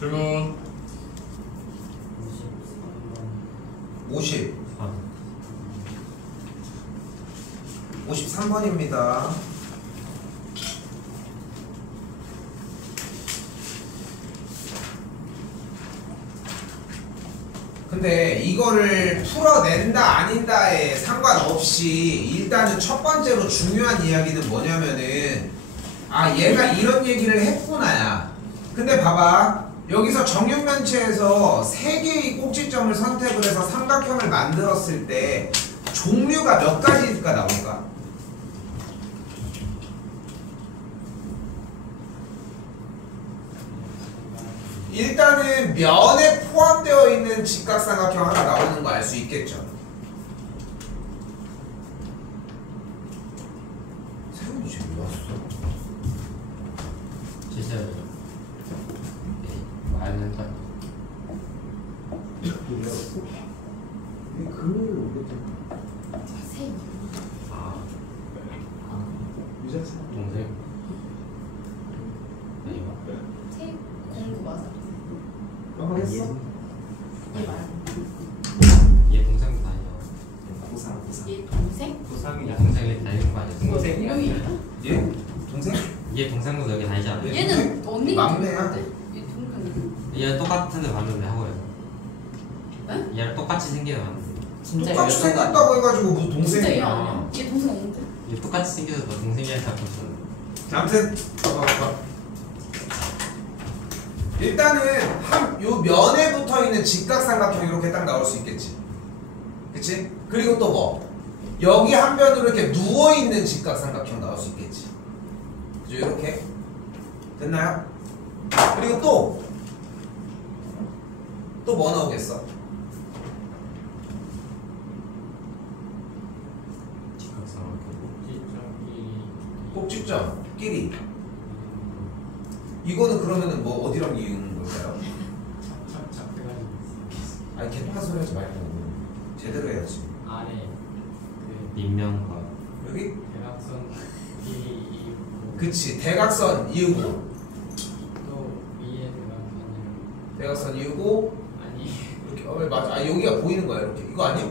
질문 50 53번입니다. 근데 이거를 풀어낸다 아닌다에 상관없이 일단은 첫 번째로 중요한 이야기는 뭐냐면은 아 얘가 이런 얘기를 했구나야. 근데 봐봐 여기서 정육면체에서 3개의 꼭지점을 선택을 해서 삼각형을 만들었을 때 종류가 몇 가지가 나올까? 일단은 면에 포함되어 있는 직각삼각형 하나 나오는 거 알 수 있겠죠? 세훈이 지금 왜 왔어? 진짜요? 말은 다 금요일 오겠잖아. 자세히. 유자차. 동생 아니요 책 공부 맞아. 했어? 얘 말고. 얘 동생도 다녀 고상. 얘 동생? 얘 동생이 다니는 거 아니야? 동생이야? 얘? 동생? 얘 동생도 여기 다니지 않아? 얘는 언니가 막내야? 얘 동생. 얘 똑같은 데 봤는데 학원에서 응? 얘랑 똑같이 생긴 애 봤는데 진짜 똑같이 생겼다고 해가지고 무슨 진짜 얘 동생이야? 아니야? 얘 동생 언제? 얘 똑같이 생겨서 너 동생이랑 다 봤었는데 아무튼 봐봐. 일단은 요 면에 붙어있는 직각삼각형 이렇게 딱 나올 수 있겠지. 그치? 그리고 또 뭐? 여기 한 변으로 이렇게 누워있는 직각삼각형 나올 수 있겠지. 그죠? 이렇게 됐나요? 그리고 또 뭐 나오겠어? 꼭지점끼리. 이거는 그러면은 뭐 어디랑 이은 걸까요? 아니 개똥한 소리 하지 말고 제대로 해야지. 아래 그 밑면과 여기? 대각선 길이 이고 그치 대각선 이으고 또 위에 대각선 이으고 아니 이렇게 맞아. 아 여기가 보이는 거야 이렇게. 이거 아니야?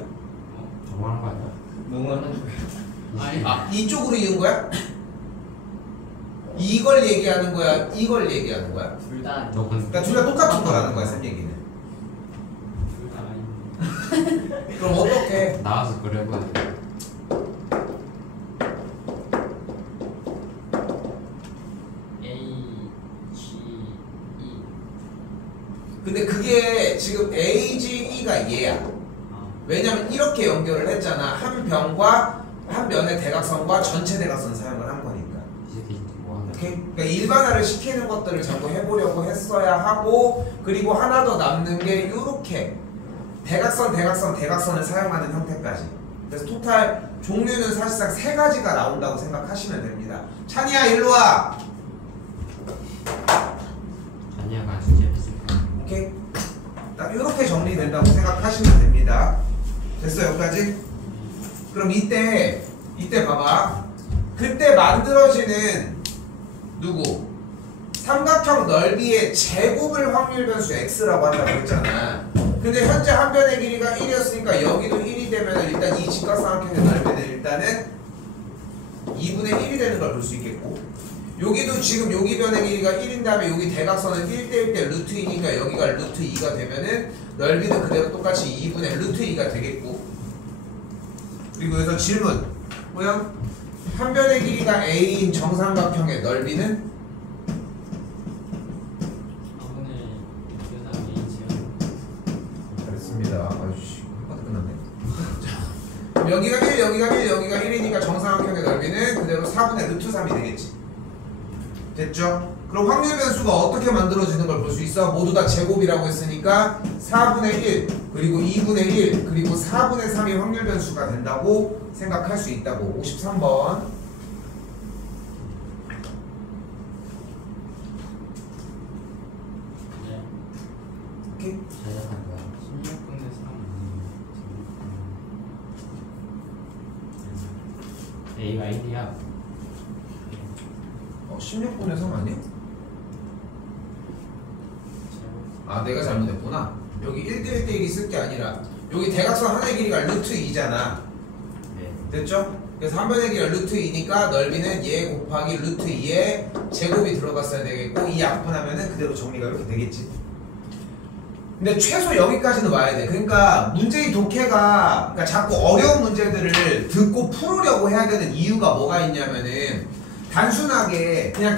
너무한 거 아니야? 너무하는 거야. 아니 아 이쪽으로 이은 거야? 이걸 얘기하는 거야? 이걸 얘기하는 거야? 둘다 너 근데 그러니까 둘 다 똑같은 거라는 거야 쌤 얘기는. 둘다 아닌데. 그럼 어떻게? 나와서 그려봐야 돼. A G E 근데 그게 지금 AGE가 얘야. 왜냐면 이렇게 연결을 했잖아. 한 변과 한 면의 대각선과 전체 대각선 사용을 한 거니까. 이 새끼 진짜 뭐하냐? 오케이? 그러니까 일반화를 시키는 것들을 전부 해보려고 했어야 하고, 그리고 하나 더 남는 게 요렇게 대각선을 사용하는 형태까지. 그래서 토탈 종류는 사실상 3가지가 나온다고 생각하시면 됩니다. 찬이야 일로 와. 아니야가 진짜 비슷해. 오케이? 딱 이렇게 정리된다고 생각하시면 됩니다. 됐어 여기까지? 그럼 이때 봐봐. 그때 만들어지는 누구? 삼각형 넓이의 제곱을 확률 변수 x라고 한다고 했잖아. 근데 현재 한 변의 길이가 1이었으니까 여기도 1이 되면 일단 이 직각삼각형의 넓이는 일단은 2분의 1이 되는 걸 볼 수 있겠고, 여기도 지금 여기 변의 길이가 1인 다음에 여기 대각선은 1대1 대 루트 2니까 여기가 루트 2가 되면은 넓이는 그대로 똑같이 2분의 루트 2가 되겠고, 그리고 여기서 질문 뭐야? 한 변의 길이가 a인 정삼각형의 넓이는? 아분의 둘다 A G요. 잘했습니다. 아이씨 한번도 끝났네. 그럼 여기가 1, 여기가 1, 여기가 1이니까 정삼각형의 넓이는 그대로 4분의 루트 3이 되겠지. 됐죠? 그럼 확률 변수가 어떻게 만들어지는 걸 볼 수 있어? 모두 다 제곱이라고 했으니까 4분의 1 그리고 2분의 1 그리고 4분의 3이 확률 변수가 된다고 생각할 수 있다고. 53번. 네. 오케이? 시작한 거야. 16분의 3 A가 1이야. 16분의 3 아니야? 제곱 아 내가 잘못했구나. 여기 1대1 대 1이 쓸 게 아니라 여기 대각선 하나의 길이가 루트 2잖아. 네. 됐죠? 그래서 한 변의 길이가 루트 2니까 넓이는 얘 곱하기 루트 2에 제곱이 들어갔어야 되겠고 이 약분하면은 그대로 정리가 이렇게 되겠지. 근데 최소 여기까지는 와야 돼. 그러니까 문제의 독해가 그러니까 자꾸 어려운 문제들을 듣고 풀으려고 해야 되는 이유가 뭐가 있냐면은 단순하게 그냥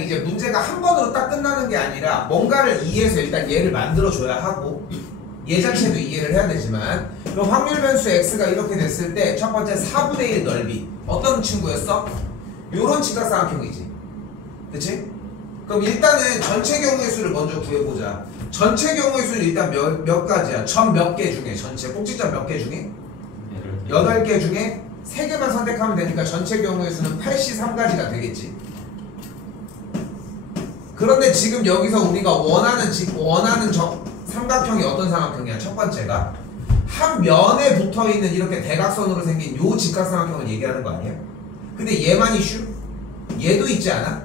이제 문제가 한 번으로 딱 끝나는 게 아니라 뭔가를 이해해서 일단 얘를 만들어줘야 하고 얘 자체도 이해를 해야 되지만 그럼 확률 변수 x가 이렇게 됐을 때 첫 번째 4분의 1 넓이 어떤 친구였어? 요런 직각삼각형이지. 그치? 그럼 일단은 전체 경우의 수를 먼저 구해보자. 전체 경우의 수는 일단 몇 가지야? 점 몇 개 중에 전체 꼭지점 몇 개 중에? 8개 중에 3개만 선택하면 되니까 전체 경우의 수는 83가지가 되겠지. 그런데 지금 여기서 우리가 원하는 삼각형이 어떤 삼각형이야? 첫 번째가 한 면에 붙어있는 이렇게 대각선으로 생긴 요 직각삼각형을 얘기하는 거 아니야? 근데 얘만 이슈? 얘도 있지 않아?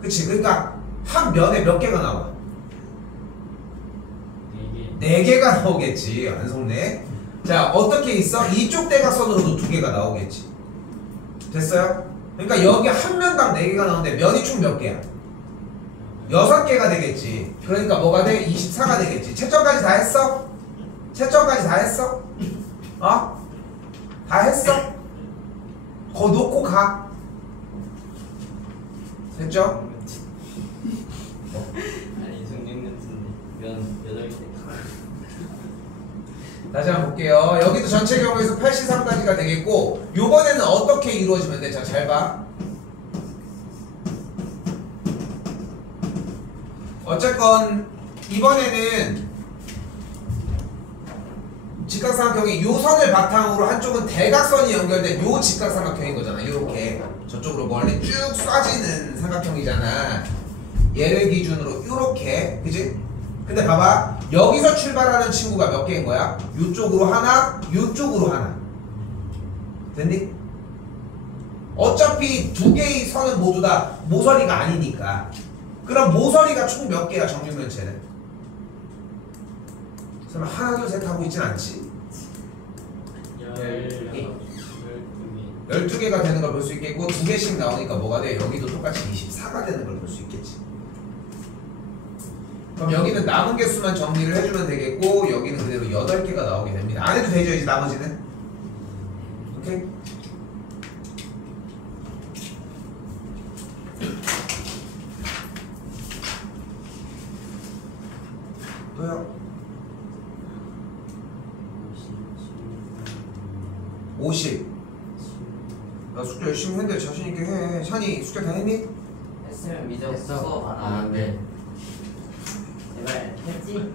그치? 그러니까 한 면에 몇 개가 나와? 4개가 나오겠지. 안 속네. 자, 어떻게 있어? 이쪽 대각선으로도 2개가 나오겠지. 됐어요? 그러니까 여기 한 면당 4개가 나오는데 면이 총 몇 개야? 6개가 되겠지. 그러니까 뭐가 돼? 24가 되겠지. 채점까지 다 했어? 채점까지 다 했어? 어? 다 했어? 거 놓고 가. 됐죠? 아니 정육면 면 8개. 다시 한번 볼게요. 여기도 전체 경우에서 83까지가 되겠고 요번에는 어떻게 이루어지면 돼? 자, 잘 봐. 어쨌건 이번에는 직각삼각형이 요 선을 바탕으로 한쪽은 대각선이 연결된 요 직각삼각형인 거잖아. 요렇게 저쪽으로 멀리 쭉 쏴지는 삼각형이잖아. 얘를 기준으로 요렇게, 그지? 근데 봐봐, 여기서 출발하는 친구가 몇 개인 거야? 요쪽으로 하나, 요쪽으로 하나. 됐니? 어차피 2개의 선은 모두 다 모서리가 아니니까. 그럼 모서리가 총 몇 개야, 정육면체는? 설마 하나, 둘, 셋 하고 있진 않지? 12개가 되는 걸 볼 수 있겠고 2개씩 나오니까 뭐가 돼? 여기도 똑같이 24가 되는 걸 볼 수 있겠지. 그럼 여기는 남은 개수만 정리를 해주면 되겠고 여기는 그대로 8개가 나오게 됩니다. 안 해도 되죠, 이제 나머지는? 오케이? 또요? 50. 나 숙제 열심히 했는데 자신있게 해. 찬이 숙제 다 했니? 했으면 했어. 수업 안 아, 하는데. 네. 제발 했지?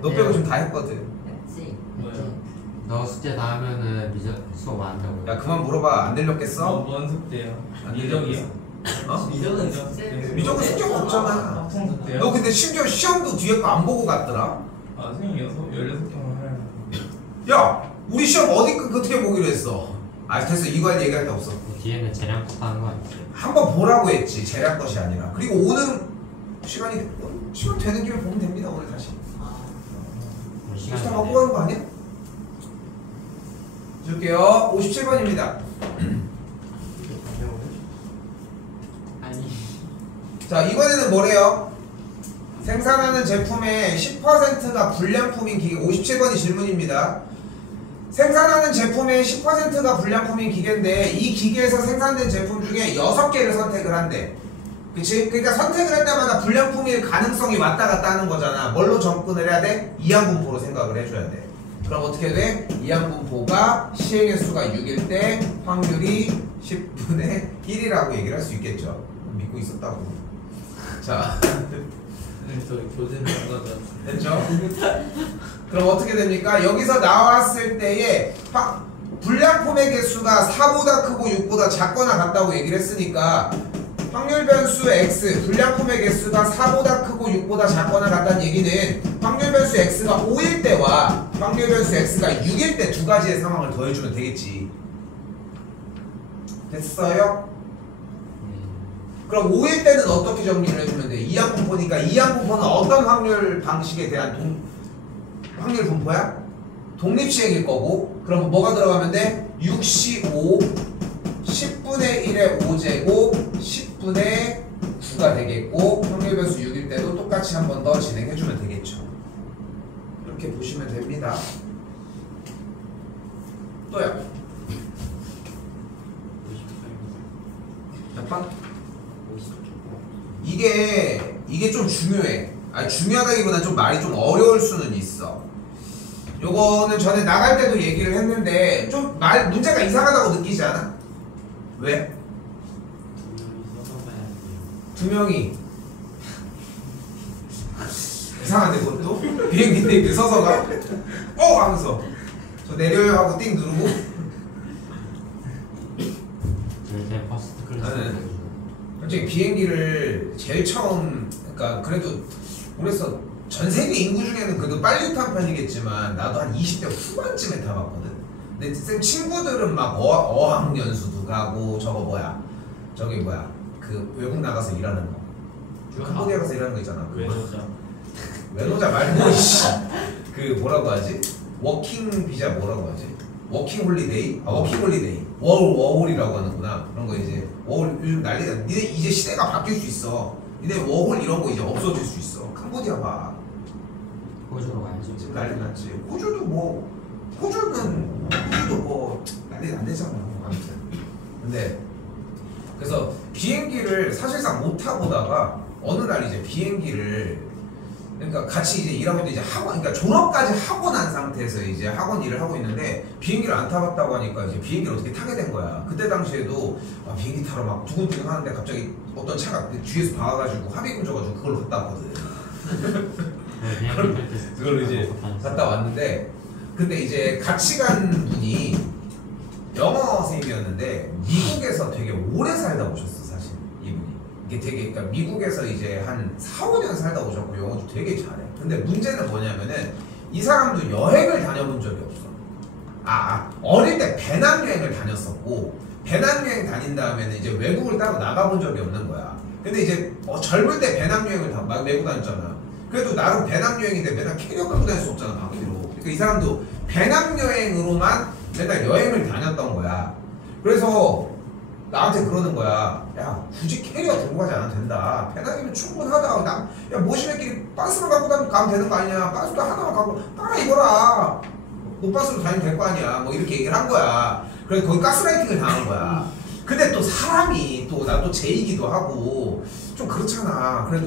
너 빼고 좀 다 했거든. 했지? 뭐요? 너 숙제 다 하면은 수업 안 한다고. 야 그만 물어봐. 안 들렸겠어? 뭔 숙제요? 안 미적이요? 어? 미적은 미적은 숙제가 없잖아. 학생 숙제요? 너 근데 심지어 시험도 뒤에 거 안 보고 갔더라. 아 선생님 16경을 하려고. 야 우리 시험 어디 어떻게 보기로 했어? 아 됐어, 이거 얘기할 게 없어. 뒤에는 재량부터 하는 거 아니지? 한번 보라고 했지, 재량 것이 아니라. 그리고 오늘 시간 되는 김에 보면 됩니다. 오늘 다시 우리 시간 시간 갖고 가는 거 아니야? 줄게요. 57번입니다 아니 자, 이번에는 뭐래요? 생산하는 제품의 10%가 불량품인 기계. 57번이 질문입니다. 생산하는 제품의 10%가 불량품인 기계인데 이 기계에서 생산된 제품 중에 6개를 선택을 한대. 그치? 그러니까 선택을 할 때마다 불량품일 가능성이 왔다 갔다 하는 거잖아. 뭘로 접근을 해야 돼? 이항분포로 생각을 해줘야 돼. 그럼 어떻게 돼? 이항분포가 시행의 수가 6일 때 확률이 10분의 1이라고 얘기를 할 수 있겠죠. 믿고 있었다고. 자, 선생님 저 교재는 안 가져왔어요. 됐죠? 그럼 어떻게 됩니까? 여기서 나왔을 때에 불량품의 개수가 4보다 크고 6보다 작거나 같다고 얘기를 했으니까 확률 변수 x, 불량품의 개수가 4보다 크고 6보다 작거나 같다는 얘기는 확률 변수 x가 5일 때와 확률 변수 x가 6일 때 두 가지의 상황을 더해주면 되겠지. 됐어요? 그럼 5일 때는 어떻게 정리를 해주면 돼? 이항분포니까 이항분포는 어떤 확률 방식에 대한 확률 분포야? 독립시행일 거고 그럼 뭐가 들어가면 돼? 65 10분의 1의 5제곱 10분의 9가 되겠고 확률 변수 6일 때도 똑같이 한 번 더 진행해주면 되겠죠. 이렇게 보시면 됩니다. 또요. 몇 번? 이게 좀 중요해. 아니 중요하다기보다는 좀 말이 좀 어려울 수는 있어. 요거는 전에 나갈 때도 얘기를 했는데 좀 문제가 이상하다고 느끼지 않아? 왜? 두 명이 이상한데 그것도? 비행기인데 이렇게 서서 가? 하면서 저 내려요 하고 띵 누르고 절대 퍼스트 클래스. 솔직히 비행기를 제일 처음 그러니까 그래도 그래서 전 세계 인구 중에는 그래도 빨리 탄 편이겠지만 나도 한 20대 후반쯤에 타봤거든. 근데 쌤 친구들은 막 어학연수도 가고 저기 뭐야 그 외국 나가서 일하는 거 캄보디아 가서 일하는 거 있잖아. 외노자 말고 그 뭐라고 하지? 워킹 비자 뭐라고 하지? 워킹 홀리데이? 워킹 홀리데이 워홀이라고 하는구나. 그런 거 이제 워홀 요즘 난리다. 니네 이제 시대가 바뀔 수 있어. 니네 워홀 이런 거 이제 없어질 수 있어. 캄보디아 봐. 호주로 가야지. 지금 난리 났지. 호주도 뭐 난리 안 되잖아. 아무튼. 근데 그래서 비행기를 사실상 못 타보다가 어느 날 이제 비행기를 그러니까 같이 이제 일하고 있는데 이제 학원 그러니까 졸업까지 하고 난 상태에서 이제 학원 일을 하고 있는데 비행기를 안 타봤다고 하니까 이제 비행기를 어떻게 타게 된 거야. 그때 당시에도 비행기 타러 막 두근두근 하는데 갑자기 어떤 차가 뒤에서 박아가지고 합의금 줘가지고 그걸로 갔다 왔거든. 그걸로 이제 갔다 왔는데 근데 이제 같이 간 분이 영어 선생님이었는데 미국에서 되게 오래 살다 오셨어 사실 이분이. 이게 되게 그러니까 미국에서 이제 한 4, 5년 살다 오셨고 영어도 되게 잘해. 근데 문제는 뭐냐면은 이 사람도 여행을 다녀본 적이 없어. 어릴 때 배낭여행을 다녔었고 배낭여행 다닌 다음에는 이제 외국을 따로 나가본 적이 없는 거야. 근데 이제 젊을 때 배낭여행을 막 메고 다녔잖아. 그래도 나름 배낭여행인데 맨날 캐리어 끌고 다닐 수 없잖아 바퀴로. 그러니까 이 사람도 배낭여행으로만 맨날 여행을 다녔던 거야. 그래서 나한테 그러는 거야. 야 굳이 캐리어 들고 가지 않아도 된다. 배낭이면 충분하다. 야 모시매끼리 버스로 갖고 가면 되는 거 아니냐. 버스도 하나만 갖고 따라 입어라. 노버스로 다니면 될 거 아니야. 뭐 이렇게 얘기를 한 거야. 그래서 거기 가스라이팅을 당한 거야. 근데 또 사람이 나 또 제이기도 하고 좀 그렇잖아. 그래서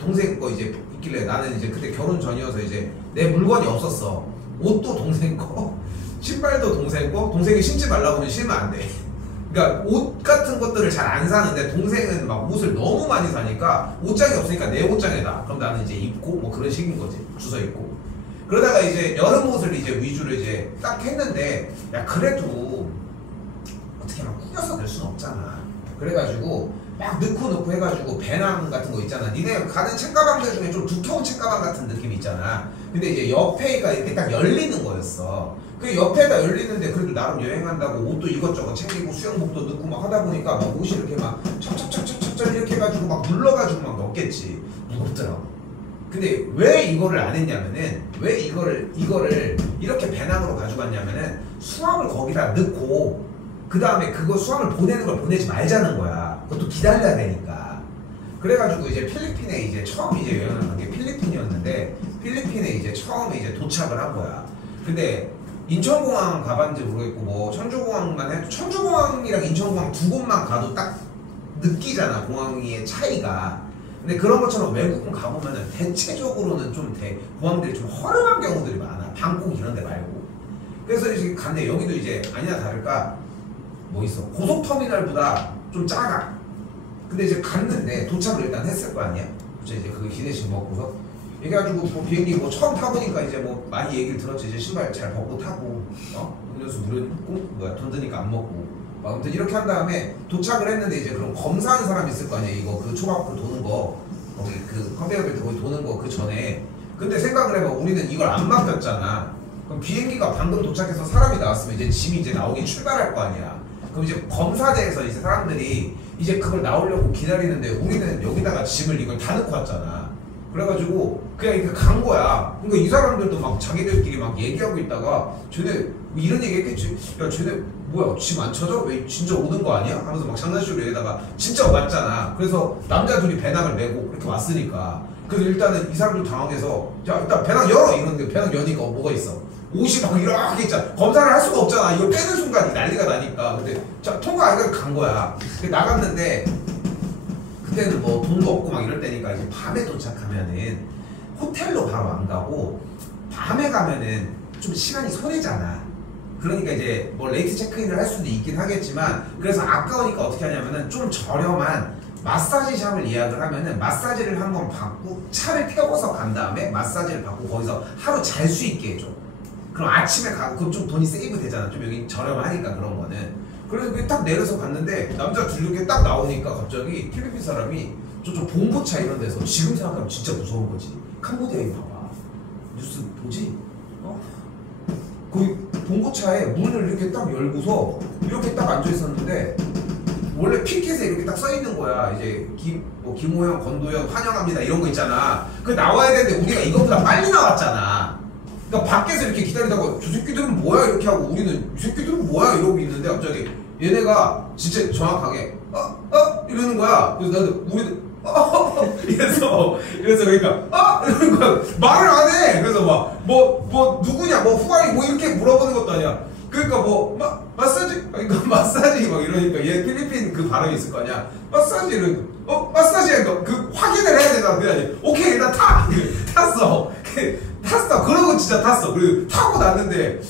동생 거 이제 있길래 나는 이제 그때 결혼 전이어서 이제 내 물건이 없었어. 옷도 동생 거, 신발도 동생 거. 동생이 신지 말라고 하면 신으면 안 돼. 그러니까 옷 같은 것들을 잘 안 사는데 동생은 막 옷을 너무 많이 사니까 옷장이 없으니까 내 옷장에다. 그럼 나는 이제 입고 뭐 그런 식인 거지. 주워 입고. 그러다가 이제 여름 옷을 이제 위주로 이제 딱 했는데 야 그래도 어떻게 막 꾸겨서 낼 수는 없잖아. 그래가지고 막 넣고 해가지고 배낭 같은 거 있잖아. 니네 가는 책가방들 중에 좀 두터운 책가방 같은 느낌이 있잖아. 근데 이제 옆에가 이렇게 딱 열리는 거였어. 그 옆에다 열리는데 그래도 나름 여행한다고 옷도 이것저것 챙기고 수영복도 넣고 막 하다 보니까 막 옷이 이렇게 막 찹찹찹찹찹 이렇게 해가지고 막 눌러가지고 막 넣겠지. 무겁더라고. 근데 왜 이거를 안 했냐면은 왜 이거를 이렇게 배낭으로 가져갔냐면은 수압을 거기다 넣고 그 다음에 그거 수압을 보내는 걸 보내지 말자는 거야. 그것도 기다려야 되니까. 그래가지고 이제 필리핀에 이제 처음 이제 여행을 간 게 필리핀이었는데 필리핀에 이제 처음 이제 도착을 한 거야. 근데 인천공항 가봤는지 모르겠고 뭐 청주공항만 해도 청주공항이랑 인천공항 두 곳만 가도 딱 느끼잖아 공항의 차이가. 근데 그런 것처럼 외국은 가보면은 대체적으로는 좀 공항들이 좀 허름한 경우들이 많아. 방콕 이런 데 말고. 그래서 이제 갔는데 여기도 이제 아니나 다를까 뭐 있어. 고속터미널보다 좀 작아. 근데 이제 갔는데 도착을 일단 했을 거 아니야. 그래서 이제 그 기내식 먹고서 얘기해가지고 뭐 비행기 뭐 처음 타보니까 이제 뭐 많이 얘기를 들었지. 이제 신발 잘 벗고 타고 음료수 무료 뭐야 돈 드니까 안 먹고 아무튼 이렇게 한 다음에 도착을 했는데 이제 그럼 검사하는 사람 있을 거 아니야. 이거 그 초밥을 도는 거 거기 그 컨베이어 벨트 거기 도는 거 그 전에. 근데 생각을 해봐. 우리는 이걸 안 맡겼잖아. 그럼 비행기가 방금 도착해서 사람이 나왔으면 이제 짐이 이제 나오기 출발할 거 아니야. 그럼 이제 검사대에서 이제 사람들이 이제 그걸 나오려고 기다리는데 우리는 여기다가 짐을 이걸 다 넣고 왔잖아. 그래가지고 그냥 이렇게 간 거야. 그러니까 이 사람들도 막 자기들끼리 막 얘기하고 있다가 쟤네 뭐 이런 얘기 했겠지. 야 쟤네 뭐야 짐 안 찾아? 왜 진짜 오는 거 아니야? 하면서 막 장난식으로 얘기다가 진짜 왔잖아. 그래서 남자 둘이 배낭을 메고 이렇게 왔으니까 그래서 일단은 이 사람들 당황해서 자 일단 배낭 열어 이러는데 배낭 여니까 뭐가 있어? 옷이 막 이렇게 있잖아. 검사를 할 수가 없잖아. 이거 빼는 순간 난리가 나니까. 근데 자 통과 안 해서 간 거야. 나갔는데 그때는 뭐 돈도 없고 막 이럴 때니까 이제 밤에 도착하면은 호텔로 바로 안 가고 밤에 가면은 좀 시간이 손해잖아. 그러니까 이제 뭐 레이트 체크인을 할 수도 있긴 하겠지만 그래서 아까우니까 어떻게 하냐면은 좀 저렴한 마사지 샵을 예약을 하면은 마사지를 한번 받고 차를 태워서 간 다음에 마사지를 받고 거기서 하루 잘 수 있게 해줘. 그럼 아침에 가고 그럼 좀 돈이 세이브 되잖아. 좀 여기 저렴하니까 그런 거는. 그래서 그게 딱 내려서 갔는데 남자 둘 이렇게 딱 나오니까 갑자기 필리핀 사람이 저쪽 봉고차 이런 데서 지금 생각하면 진짜 무서운 거지. 캄보디아 이거 봐봐. 뉴스 보지? 거기 봉고차에 문을 이렇게 딱 열고서 이렇게 딱 앉아 있었는데 원래 피켓에 이렇게 딱 써 있는 거야. 이제 김호영, 권도영 환영합니다 이런 거 있잖아. 그 나와야 되는데 우리가 이거보다 빨리 나왔잖아. 그러니까 밖에서 이렇게 기다리다가 저 새끼들은 뭐야 이렇게 하고 우리는 이 새끼들은 뭐야 이러고 있는데 갑자기 얘네가 진짜 정확하게 이러는 거야. 그래서 나도 우리도 이래서 그러니까 이러는 거야. 말을 안 해. 그래서 막 뭐 누구냐 뭐 후아이 뭐 이렇게 물어보는 것도 아니야. 그러니까 뭐 마사지 그러니까 마사지 막 이러니까 얘 필리핀 그 발음이 있을 거 아니야. 마사지를 마사지 하니까 그 확인을 해야 되잖아. 그래야지 오케이 나 탔어. 탔어. 그러고 진짜 탔어. 그리고 타고 났는데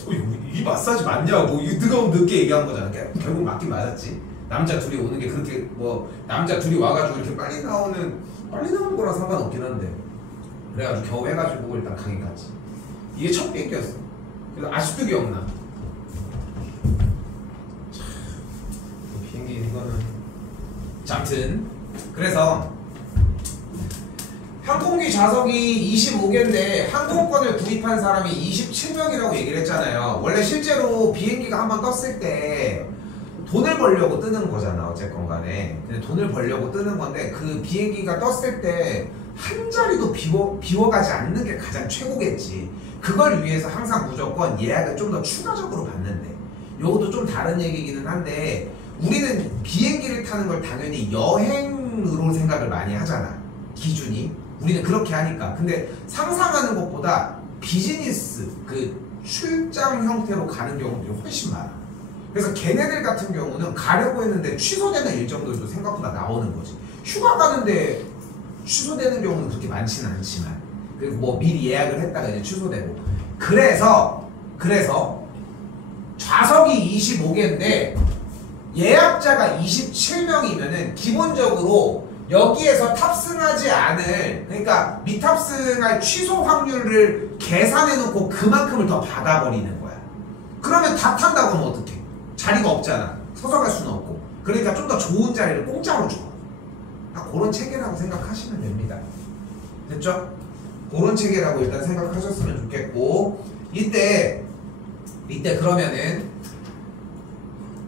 이 마사지 맞냐고 이거 뜨거운 늦게 얘기한 거잖아. 결국 맞긴 맞았지. 남자 둘이 오는 게 그렇게 뭐 남자 둘이 와가지고 이렇게 빨리 나오는 거랑 상관없긴 한데 그래가지고 겨우 해가지고 일단 가긴 갔지. 이게 첫 비행기였어. 그래서 아직도 기억나. 비행기 이거는 아무튼 그래서 항공기 좌석이 25개인데 항공권을 구입한 사람이 27명이라고 얘기를 했잖아요. 원래 실제로 비행기가 한번 떴을 때 돈을 벌려고 뜨는 거잖아. 어쨌건 간에. 근데 돈을 벌려고 뜨는 건데 그 비행기가 떴을 때 한 자리도 비워가지 않는 게 가장 최고겠지. 그걸 위해서 항상 무조건 예약을 좀 더 추가적으로 받는데 요것도 좀 다른 얘기기는 한데 우리는 비행기를 타는 걸 당연히 여행으로 생각을 많이 하잖아. 기준이. 우리는 그렇게 하니까. 근데 상상하는 것보다 비즈니스 그 출장 형태로 가는 경우들이 훨씬 많아. 그래서 걔네들 같은 경우는 가려고 했는데 취소되는 일정들도 생각보다 나오는 거지. 휴가 가는데 취소되는 경우는 그렇게 많지는 않지만 그리고 뭐 미리 예약을 했다가 이제 취소되고 그래서 좌석이 25개인데 예약자가 27명이면은 기본적으로 여기에서 탑승하지 않을 그러니까 미탑승할 취소 확률을 계산해 놓고 그만큼을 더 받아버리는 거야. 그러면 다 탄다고 하면 어떡해? 자리가 없잖아. 서서 갈 수는 없고. 그러니까 좀 더 좋은 자리를 공짜로 줘. 그런 체계라고 생각하시면 됩니다. 됐죠? 그런 체계라고 일단 생각하셨으면 좋겠고 이때 그러면은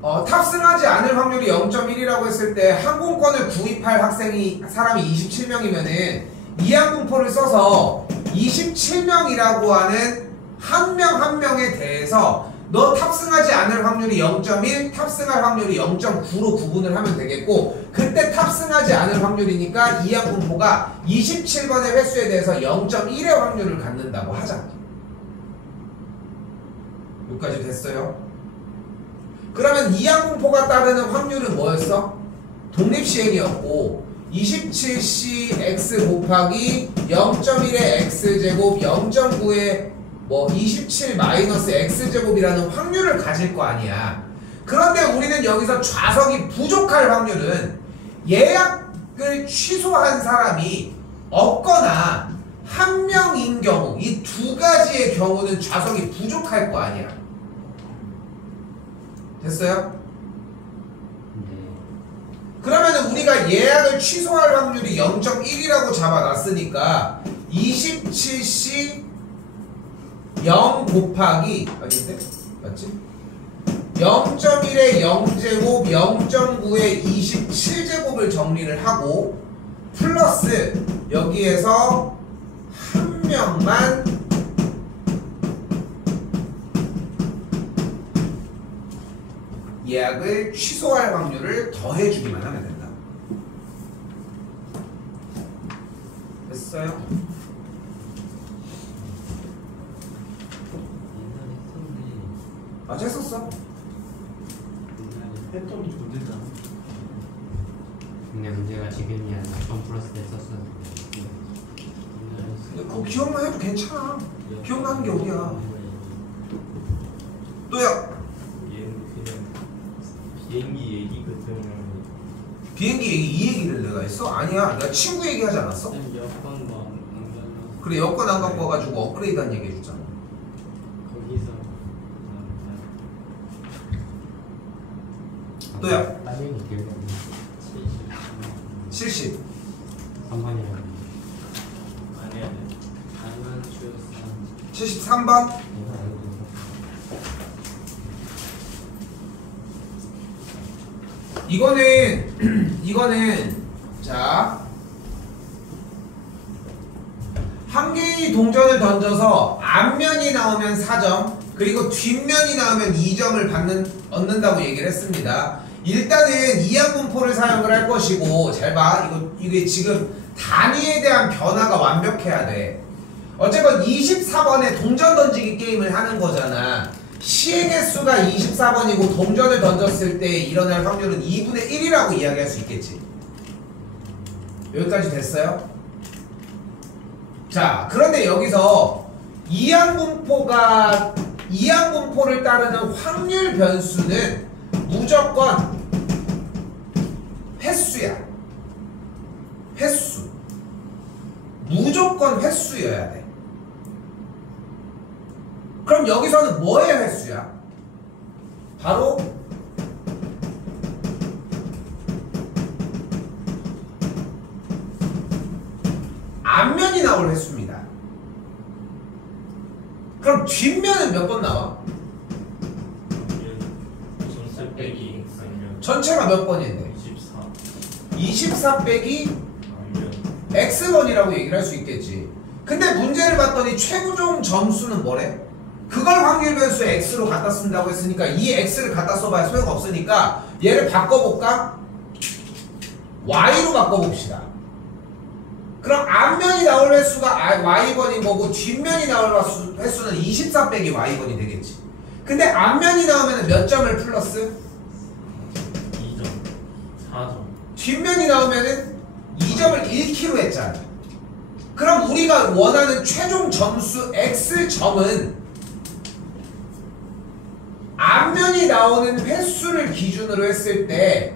탑승하지 않을 확률이 0.1이라고 했을 때 항공권을 구입할 사람이 27명이면은 이항공포를 써서 27명이라고 하는 한 명 한 명에 대해서 너 탑승하지 않을 확률이 0.1, 탑승할 확률이 0.9로 구분을 하면 되겠고 그때 탑승하지 않을 확률이니까 이항공포가 27번의 횟수에 대해서 0.1의 확률을 갖는다고 하자. 여기까지 됐어요? 그러면 이항공포가 따르는 확률은 뭐였어? 독립시행이었고 27C x 곱하기 0.1의 x제곱 0.9의 27 마이너스 x제곱이라는 확률을 가질 거 아니야. 그런데 우리는 여기서 좌석이 부족할 확률은 예약을 취소한 사람이 없거나 한 명인 경우 이 두 가지의 경우는 좌석이 부족할 거 아니야. 됐어요? 그러면 우리가 예약을 취소할 확률이 0.1이라고 잡아놨으니까 27C 0 곱하기 아닌데? 맞지? 0.1에 0제곱, 0.9에 27제곱을 정리를 하고 플러스 여기에서 한 명만 예약을 취소할 확률을 더해주기만 하면 된다. 됐어요? 옛날에 했었는데 아직 했었어? 했던 문제잖아. 근데 문제가 지금이 아니라 1000 플러스 때 썼었는데 근데 그거 기억만 해도 괜찮아. 기억나는 게 어디야. 또요. 얘는 그냥 비행기 얘기 그 때문에 비행기 얘기 이 얘기를 내가 했어? 아니야. 내가 친구 얘기하지 않았어? 여권도 안 가져서 그래 여권 안 갖고 와가지고 업그레이드한 얘기 해줬잖아. 거기서 또요. 나중에 기억이 안 나. 70. 3번이라고 아니야. 다만 주였어 73번. 이거 알고 이거는 자 한 개의 동전을 던져서 앞면이 나오면 4점 그리고 뒷면이 나오면 2점을 얻는다고 얘기를 했습니다. 일단은 이항분포를 사용을 할 것이고 잘 봐. 이게 지금 단위에 대한 변화가 완벽해야 돼. 어쨌건 24번에 동전 던지기 게임을 하는 거잖아. 시행의 수가 24번이고 동전을 던졌을 때 일어날 확률은 2분의 1이라고 이야기할 수 있겠지. 여기까지 됐어요? 자, 그런데 여기서 이항분포를 따르는 확률 변수는 무조건 횟수야. 횟수. 무조건 횟수여야 돼. 그럼 여기서는 뭐의 횟수야? 바로 앞면이 나올 횟수입니다. 그럼 뒷면은 몇 번 나와? 전체 빼기 아니면 전체가 몇 번인데? 24 24 빼기 아니면 X번이라고 얘기를 할 수 있겠지. 근데 문제를 봤더니 최고종 점수는 뭐래? 그걸 확률 변수 X로 갖다 쓴다고 했으니까 이 X를 갖다 써봐야 소용없으니까 얘를 바꿔볼까? Y로 바꿔봅시다. 그럼 앞면이 나올 횟수가 Y번인 거고 뒷면이 나올 횟수는 24 빼기 Y번이 되겠지. 근데 앞면이 나오면 몇 점을 플러스? 2점 4점 뒷면이 나오면은 2점을 1k로 했잖아. 그럼 우리가 원하는 최종 점수 X점은 앞면이 나오는 횟수를 기준으로 했을 때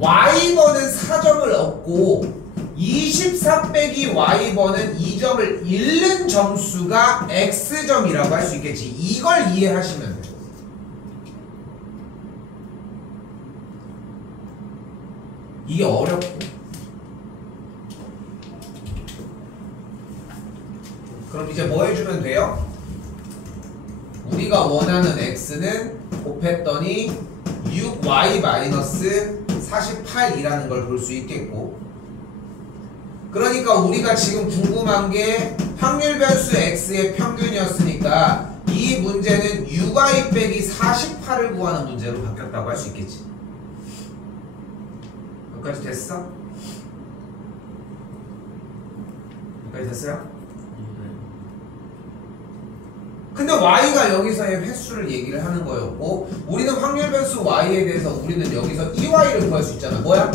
Y번은 4점을 얻고 24 빼기 Y번은 2점을 잃는 점수가 X점이라고 할 수 있겠지. 이걸 이해하시면 돼요. 이게 어렵고 그럼 이제 뭐 해주면 돼요? 우리가 원하는 X는 곱했더니 6Y-48이라는 걸 볼 수 있겠고 그러니까 우리가 지금 궁금한 게 확률 변수 X의 평균이었으니까 이 문제는 6Y 빼기 48을 구하는 문제로 바뀌었다고 할 수 있겠지. 여기까지 됐어? 여기까지 됐어요? 근데 Y가 여기서의 횟수를 얘기를 하는 거였고 우리는 확률 변수 Y에 대해서 우리는 여기서 EY를 구할 수 있잖아. 뭐야?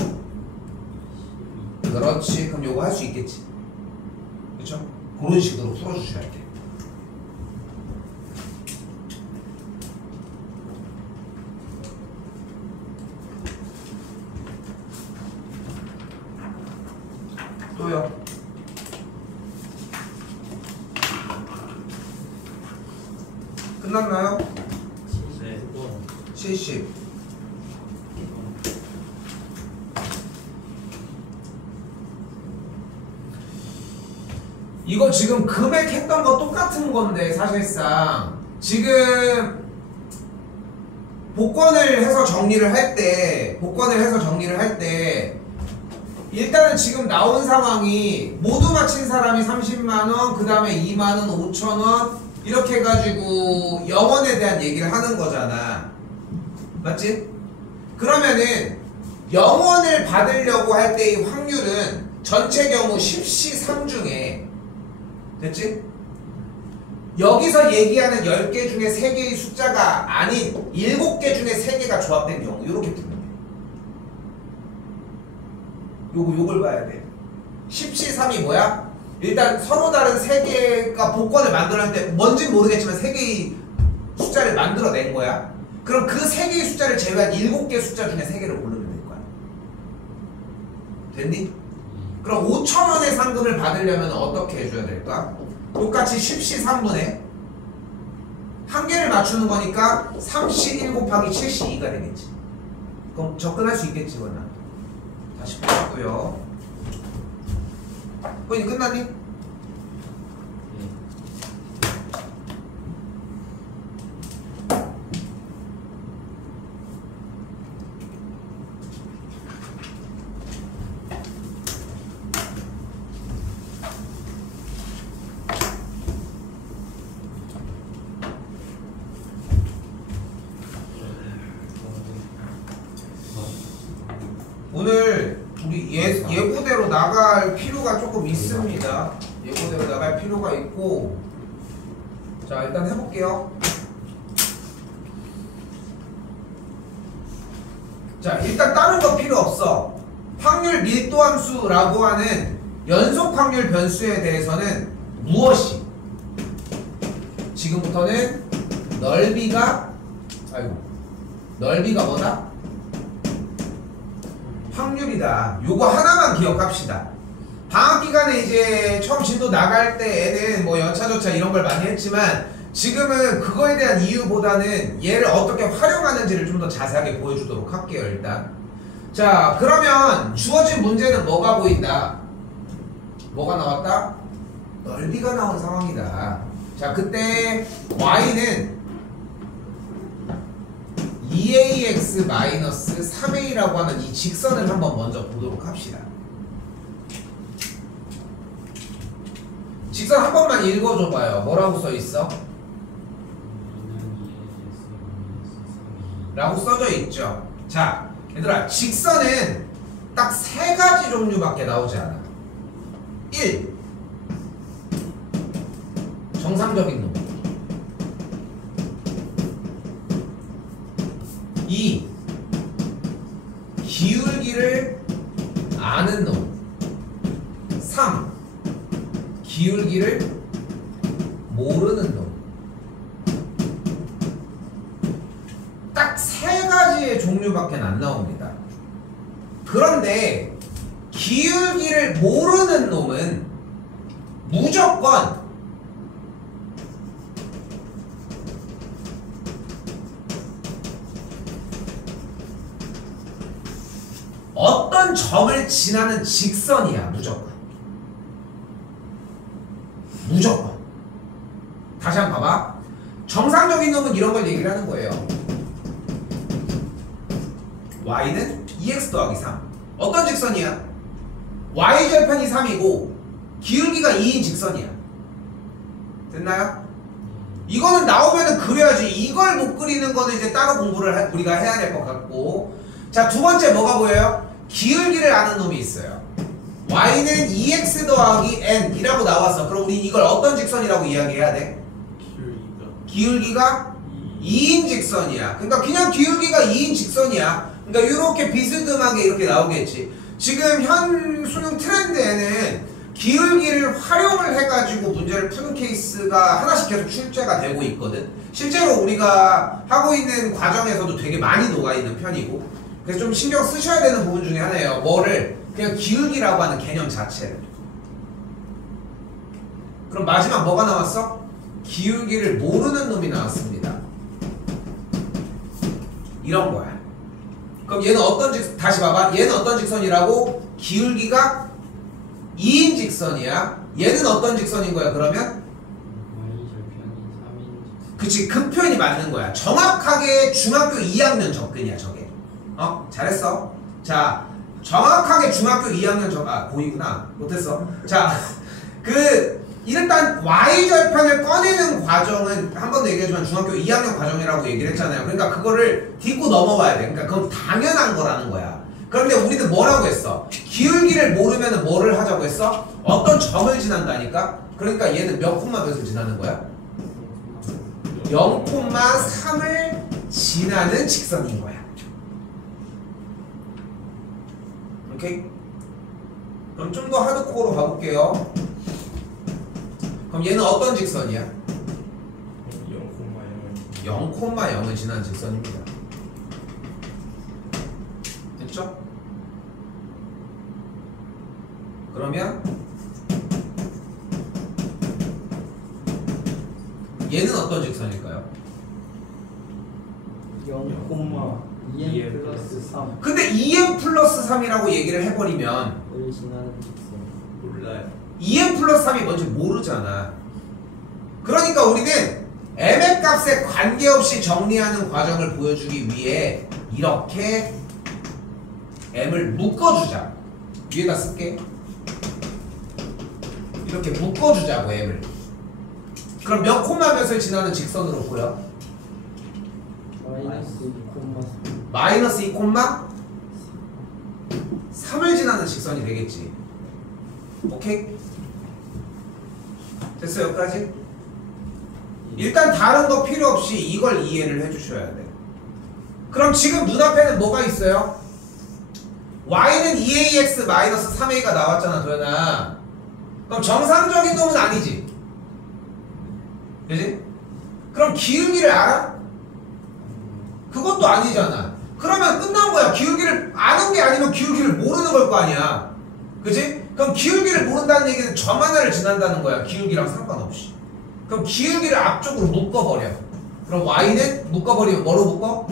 그렇지. 그럼 요거 할 수 있겠지. 그쵸? 그런 식으로 풀어주셔야 돼. 또요. 끝났나요? 70. 이거 지금 금액 했던 거 똑같은 건데 사실상 지금 복권을 해서 정리를 할 때 일단은 지금 나온 상황이 모두 맞힌 사람이 30만원, 그 다음에 2만원, 5천원 이렇게 해가지고 영원에 대한 얘기를 하는 거잖아. 맞지? 그러면은 영원을 받으려고 할 때의 확률은 전체 경우 10시 3중에 됐지? 여기서 얘기하는 10개 중에 3개의 숫자가 아닌 7개 중에 3개가 조합된 경우 이렇게 푸는 게 요걸 봐야 돼. 10시 3이 뭐야? 일단 서로 다른 3개가 복권을 만들어낼 때 뭔진 모르겠지만 3개의 숫자를 만들어낸 거야. 그럼 그 3개의 숫자를 제외한 7개 숫자 중에 3개를 고르면 될 거야. 됐니? 그럼 5,000원의 상금을 받으려면 어떻게 해줘야 될까? 똑같이 10시 3분에 한 개를 맞추는 거니까 3시 1 곱하기 7시 2가 되겠지. 그럼 접근할 수 있겠지, 원나. 다시 보고요. 이제 끝났니? 오늘 우리 예고대로 나갈 필요가 조금 있습니다. 예고대로 나갈 필요가 있고, 자 일단 해볼게요. 자 일단 다른 거 필요 없어. 확률 밀도함수라고 하는 연속 확률 변수에 대해서는 무엇이 지금부터는 넓이가 뭐다? 확률이다. 요거 하나만 기억합시다. 방학 기간에 이제 처음 진도 나갈 때 애는 뭐 연차조차 이런 걸 많이 했지만 지금은 그거에 대한 이유보다는 얘를 어떻게 활용하는지를 좀 더 자세하게 보여주도록 할게요. 일단 자 그러면 주어진 문제는 뭐가 보인다? 뭐가 나왔다? 넓이가 나온 상황이다. 자 그때 y는 2ax-3a라고 하는 이 직선을 한번 먼저 보도록 합시다. 직선 한 번만 읽어줘봐요. 뭐라고 써있어? 라고 써져 있죠. 자 얘들아 직선은 딱 3가지 종류밖에 나오지 않아. 1. 정상적인 놈. 2. 기울기를 아는 놈. 3. 기울기를 모르는 놈. 딱 3가지의 종류밖에 안 나옵니다. 그런데 기울기를 모르는 놈은 무조건 어떤 점을 지나는 직선이야. 무조건. 다시 한번 봐봐. 정상적인 놈은 이런 걸 얘기를 하는 거예요. y는 2x 더하기 3. 어떤 직선이야? y절편이 3이고 기울기가 2인 직선이야. 됐나요? 이거는 나오면은 그려야지. 이걸 못 그리는 거는 이제 따로 공부를 우리가 해야 될 것 같고. 자, 두 번째 뭐가 보여요? 기울기를 아는 놈이 있어요. y는 2x 더하기 n이라고 나왔어. 그럼 우리 이걸 어떤 직선이라고 이야기해야 돼? 기울기가 2인 직선이야. 그러니까 그냥 기울기가 2인 직선이야. 그러니까 이렇게 비스듬하게 이렇게 나오겠지. 지금 현 수능 트렌드에는 기울기를 활용을 해가지고 문제를 푸는 케이스가 하나씩 계속 출제가 되고 있거든. 실제로 우리가 하고 있는 과정에서도 되게 많이 녹아있는 편이고, 그래서 좀 신경 쓰셔야 되는 부분 중에 하나예요. 뭐를? 그냥 기울기라고 하는 개념 자체를. 그럼 마지막 뭐가 나왔어? 기울기를 모르는 놈이 나왔습니다. 이런 거야. 그럼 얘는 어떤 다시 봐봐. 얘는 어떤 직선이라고? 기울기가 2인 직선이야. 얘는 어떤 직선인 거야 그러면? y절편이 3인 직선. 그치, 그 표현이 맞는 거야. 정확하게 중학교 2학년 접근이야 저게. 잘했어. 자, 정확하게 중학교 2학년 보이구나. 못했어. 자, 일단 Y절편을 꺼내는 과정은 한 번도 얘기했지만 중학교 2학년 과정이라고 얘기를 했잖아요. 그러니까 그거를 딛고 넘어와야 돼. 그러니까 그건 당연한 거라는 거야. 그런데 우리는 뭐라고 했어? 기울기를 모르면 뭐를 하자고 했어? 어떤 점을 지난다니까? 그러니까 얘는 몇 콤마 몇을 지나는 거야? 0,3을 지나는 직선인 거야. 오케이? 그럼 좀 더 하드코어로 가볼게요. 그럼 얘는 어떤 직선이야? 0,0을 지나는 직선입니다. 됐죠? 그러면 얘는 어떤 직선일까요? 0,2m 플러스 3. 근데 2m 플러스 3이라고 얘기를 해버리면 을 지나는 직선. 몰라요. 2m 플러스 3이 뭔지 모르잖아. 그러니까 우리는 m의 값에 관계없이 정리하는 과정을 보여주기 위해 이렇게 m을 묶어주자. 위에다 쓸게. 이렇게 묶어주자고 m을. 그럼 몇 콤마 몇을 지나는 직선으로 보여? 마이너스 2 콤마 3을 지나는 직선이 되겠지. 오케이? 됐어 여기까지? 일단 다른 거 필요 없이 이걸 이해를 해주셔야 돼. 그럼 지금 눈앞에는 뭐가 있어요? y는 2ax 마이너스 3a가 나왔잖아 도현아. 그럼 정상적인 놈은 아니지. 그지? 그럼 기울기를 알아? 그것도 아니잖아. 그러면 끝난 거야. 기울기를 아는 게 아니면 기울기를 모르는 걸 거 아니야. 그지? 그럼 기울기를 모른다는 얘기는 점 하나를 지난다는 거야. 기울기랑 상관없이. 그럼 기울기를 앞쪽으로 묶어버려. 그럼 y는 묶어버리면 뭐로 묶어?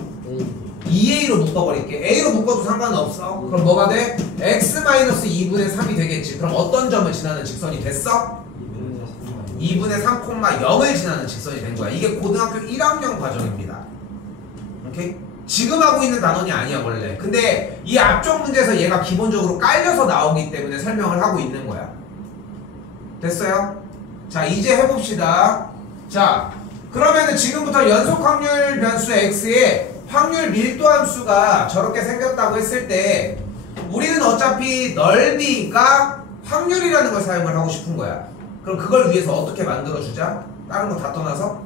2a로 묶어버릴게. a로 묶어도 상관없어. 그럼 뭐가 돼? x-2분의 3이 되겠지. 그럼 어떤 점을 지나는 직선이 됐어? 2분의 3,0을 지나는 직선이 된 거야. 이게 고등학교 1학년 과정입니다. 오케이? 지금 하고 있는 단원이 아니야 원래. 근데 이 앞쪽 문제에서 얘가 기본적으로 깔려서 나오기 때문에 설명을 하고 있는 거야. 됐어요? 자 이제 해봅시다. 자 그러면은 지금부터 연속 확률 변수 x의 확률 밀도 함수가 저렇게 생겼다고 했을 때 우리는 어차피 넓이가 확률이라는 걸 사용을 하고 싶은 거야. 그럼 그걸 위해서 어떻게 만들어주자? 다른 거 다 떠나서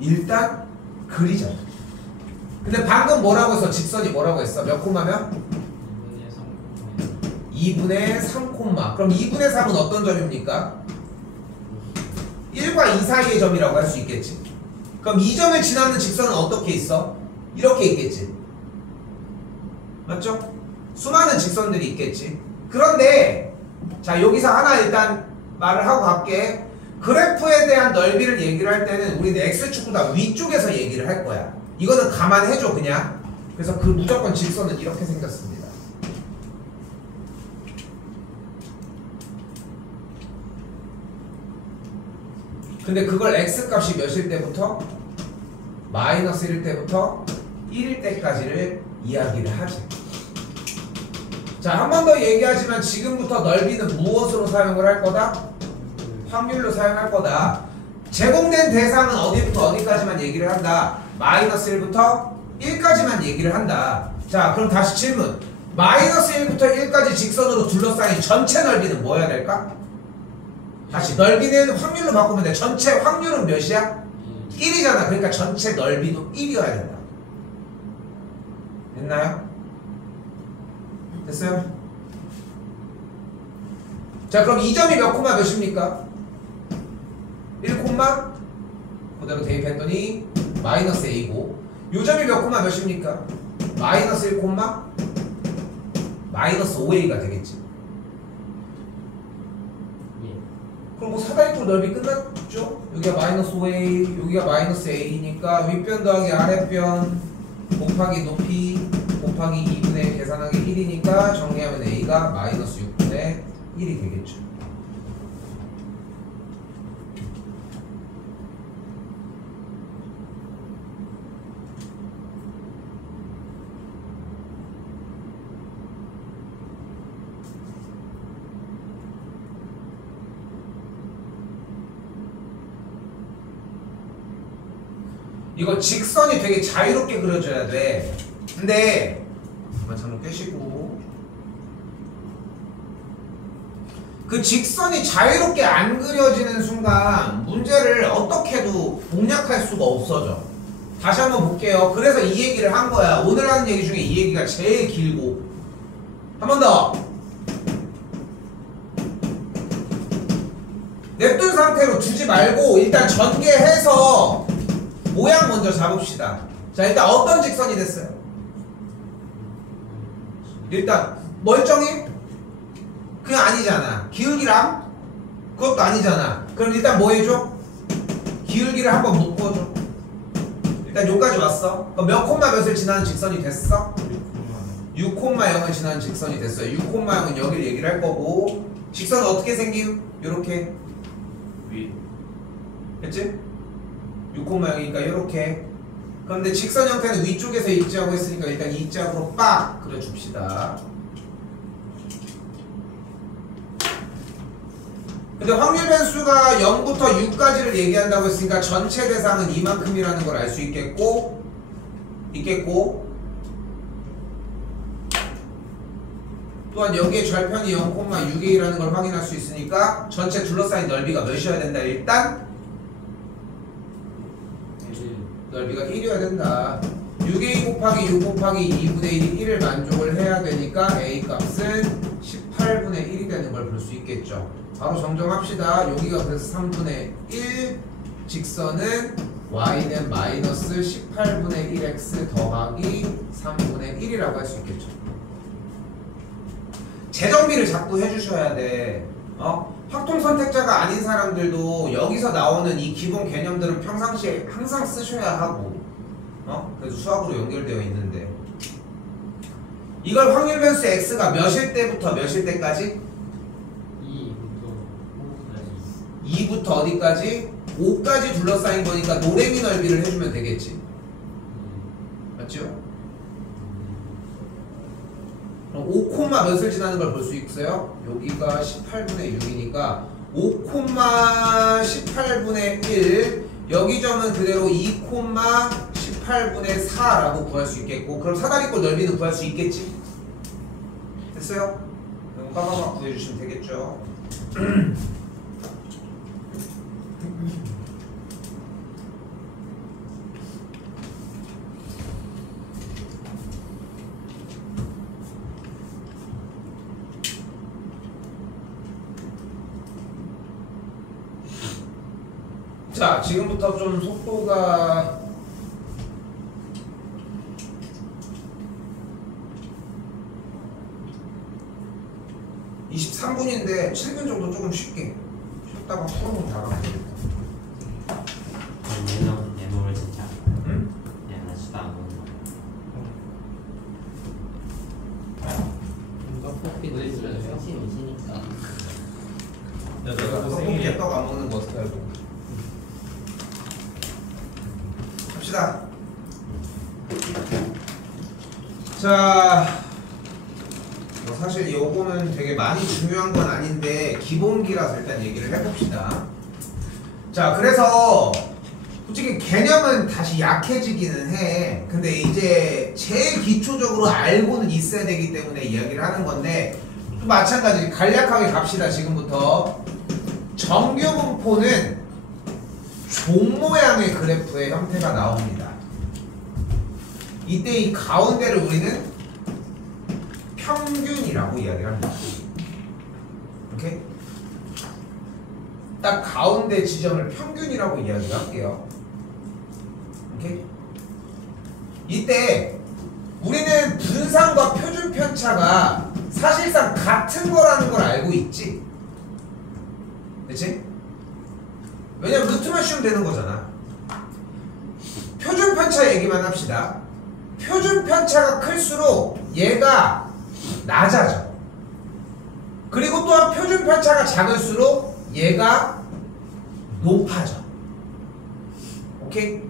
일단 그리자. 근데 방금 뭐라고 했어? 직선이 뭐라고 했어? 몇 콤마면? 2분의 3 콤마. 그럼 2분의 3은 어떤 점입니까? 1과 2 사이의 점이라고 할 수 있겠지. 그럼 이 점을 지나는 직선은 어떻게 있어? 이렇게 있겠지. 맞죠? 수많은 직선들이 있겠지. 그런데 자 여기서 하나 일단 말을 하고 갈게. 그래프에 대한 넓이를 얘기를 할 때는 우리는 x축보다 위쪽에서 얘기를 할 거야. 이거는 감안해줘 그냥. 그래서 그 무조건 직선은 이렇게 생겼습니다. 근데 그걸 x값이 몇일 때부터? 마이너스 1일 때부터 1일 때까지를 이야기를 하지. 자, 한 번 더 얘기하지만 지금부터 넓이는 무엇으로 사용을 할 거다? 확률로 사용할 거다. 제공된 대상은 어디부터 어디까지만 얘기를 한다. 마이너스 1부터 1까지만 얘기를 한다. 자, 그럼 다시 질문. 마이너스 1부터 1까지 직선으로 둘러싸인 전체 넓이는 뭐여야 될까? 다시 넓이는 확률로 바꾸면 돼. 전체 확률은 몇이야? 1이잖아. 그러니까 전체 넓이도 1이어야 된다. 됐나요? 됐어요? 자, 그럼 이 점이 몇 콤마 몇입니까? 1 콤마 그대로 대입했더니 마이너스 a고, 요 점이 몇 콤마 몇입니까? 마이너스 1 콤마 마이너스 5a가 되겠지. 그럼 뭐 사다리꼴 넓이 끝났죠? 여기가 마이너스 5a, 여기가 마이너스 a니까 윗변 더하기 아랫변 곱하기 높이 곱하기 2분의 계산하기 1이니까 정리하면 a가 마이너스 6분의 1이 되겠죠. 이거 직선이 되게 자유롭게 그려져야 돼. 근데 한번 잠깐 끄시고 그 직선이 자유롭게 안 그려지는 순간 문제를 어떻게 해도 공략할 수가 없어져. 다시 한번 볼게요. 그래서 이 얘기를 한 거야. 오늘 하는 얘기 중에 이 얘기가 제일 길고. 한 번 더. 냅둔 상태로 두지 말고 일단 전개해서 모양 먼저 잡읍시다. 자, 일단 어떤 직선이 됐어요? 일단 멀쩡히? 그냥 아니잖아. 기울기랑? 그것도 아니잖아. 그럼 일단 뭐 해줘? 기울기를 한번 묶어줘. 일단 여기까지 왔어. 그럼 몇 콤마 몇을 지나는 직선이 됐어? 6,0을 지나는 직선이 됐어요. 6,0은 여기를 얘기를 할 거고, 직선은 어떻게 생김? 요렇게. 위. 됐지? 6,0이니까 요렇게. 그런데 직선 형태는 위쪽에서 입지하고 했으니까 일단 이자으로 빡 그려줍시다. 근데 확률 변수가 0부터 6까지를 얘기한다고 했으니까 전체 대상은 이만큼이라는 걸 알 수 있겠고 또한 여기에 절편이 0,6A라는 걸 확인할 수 있으니까 전체 둘러싸인 넓이가 몇이어야 된다? 일단 넓이가 1이어야 된다. 6A 곱하기 6 곱하기 2분의 1이 1을 만족을 해야 되니까 A 값은 18분의 1이 되는 걸 볼 수 있겠죠. 바로 정정합시다. 여기가 그래서 3분의 1, 직선은 y는 마이너스 18분의 1x 더하기 3분의 1이라고 할 수 있겠죠. 재정비를 자꾸 해주셔야 돼. 확통 선택자가 아닌 사람들도 여기서 나오는 이 기본 개념들은 평상시에 항상 쓰셔야 하고, 그래서 수학으로 연결되어 있는데, 이걸 확률 변수 x가 몇일 때부터 몇일 때까지? 2부터 어디까지? 5까지 둘러싸인 거니까 노래미 넓이를 해주면 되겠지. 맞죠? 그럼 5, 몇을 지나는 걸 볼 수 있어요? 여기가 18분의 6이니까 5, 18분의 1, 여기 점은 그대로 2, 18분의 4라고 구할 수 있겠고, 그럼 사다리꼴 넓이는 구할 수 있겠지? 됐어요? 그럼 빠바바 구해주시면 되겠죠? 자, 지금부터 좀 속도가 (23분인데) 7분 정도 조금 쉽게 쉬었다가 풀어보면 나가면 되겠다. 내 몸을 진짜. 응? 나 수도 안 먹는 거. 떡볶이도 훨씬 있으니까. 내가 떡볶이에 떡 안 먹는 거 어떻게 알고. 합시다. 자, 사실 요거는 되게 많이 중요한 건 아닌데 기본기라서 일단 얘기를 해봅시다. 자, 그래서 솔직히 개념은 다시 약해지기는 해. 근데 이제 제일 기초적으로 알고는 있어야 되기 때문에 이야기를 하는 건데, 또 마찬가지 간략하게 갑시다. 지금부터 정규분포는 종 모양의 그래프의 형태가 나옵니다. 이때 이 가운데를 우리는 평균이라고 이야기를 합니다. 오케이? 딱 가운데 지점을 평균이라고 이야기를 할게요. 오케이? 이때 우리는 분산과 표준 편차가 사실상 같은 거라는 걸 알고 있지? 그치? 왜냐면 루트만 씌우면 되는 거잖아. 표준 편차 얘기만 합시다. 표준 편차가 클수록 얘가 낮아져. 그리고 또한 표준 편차가 작을수록 얘가 높아져. 오케이?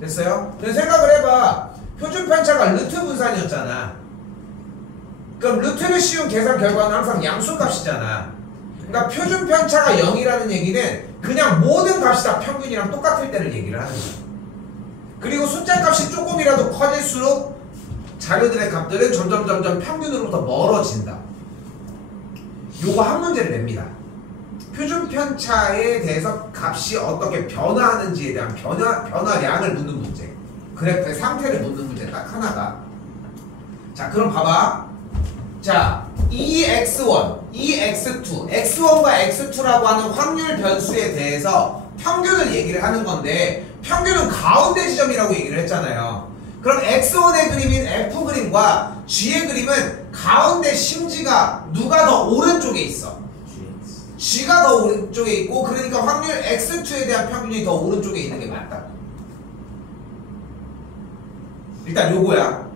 됐어요? 그래서 생각을 해봐. 표준 편차가 루트 분산이었잖아. 그럼 루트를 씌운 계산 결과는 항상 양수값이잖아. 그러니까 표준 편차가 0이라는 얘기는 그냥 모든 값이 다 평균이랑 똑같을 때를 얘기를 하는 거야. 그리고 숫자 값이 조금이라도 커질수록 자료들의 값들은 점점 평균으로부터 멀어진다. 요거 한 문제를 냅니다. 표준 편차에 대해서 값이 어떻게 변화하는지에 대한 변화량을 묻는 문제. 그래프의 상태를 묻는 문제 딱 하나가. 자, 그럼 봐봐. 자, EX1, EX2, X1과 X2라고 하는 확률 변수에 대해서 평균을 얘기를 하는 건데, 평균은 가운데 지점이라고 얘기를 했잖아요. 그럼 X1의 그림인 F 그림과 G의 그림은 가운데 심지가 누가 더 오른쪽에 있어? G가 더 오른쪽에 있고, 그러니까 확률 X2에 대한 평균이 더 오른쪽에 있는 게 맞다. 일단 요거야.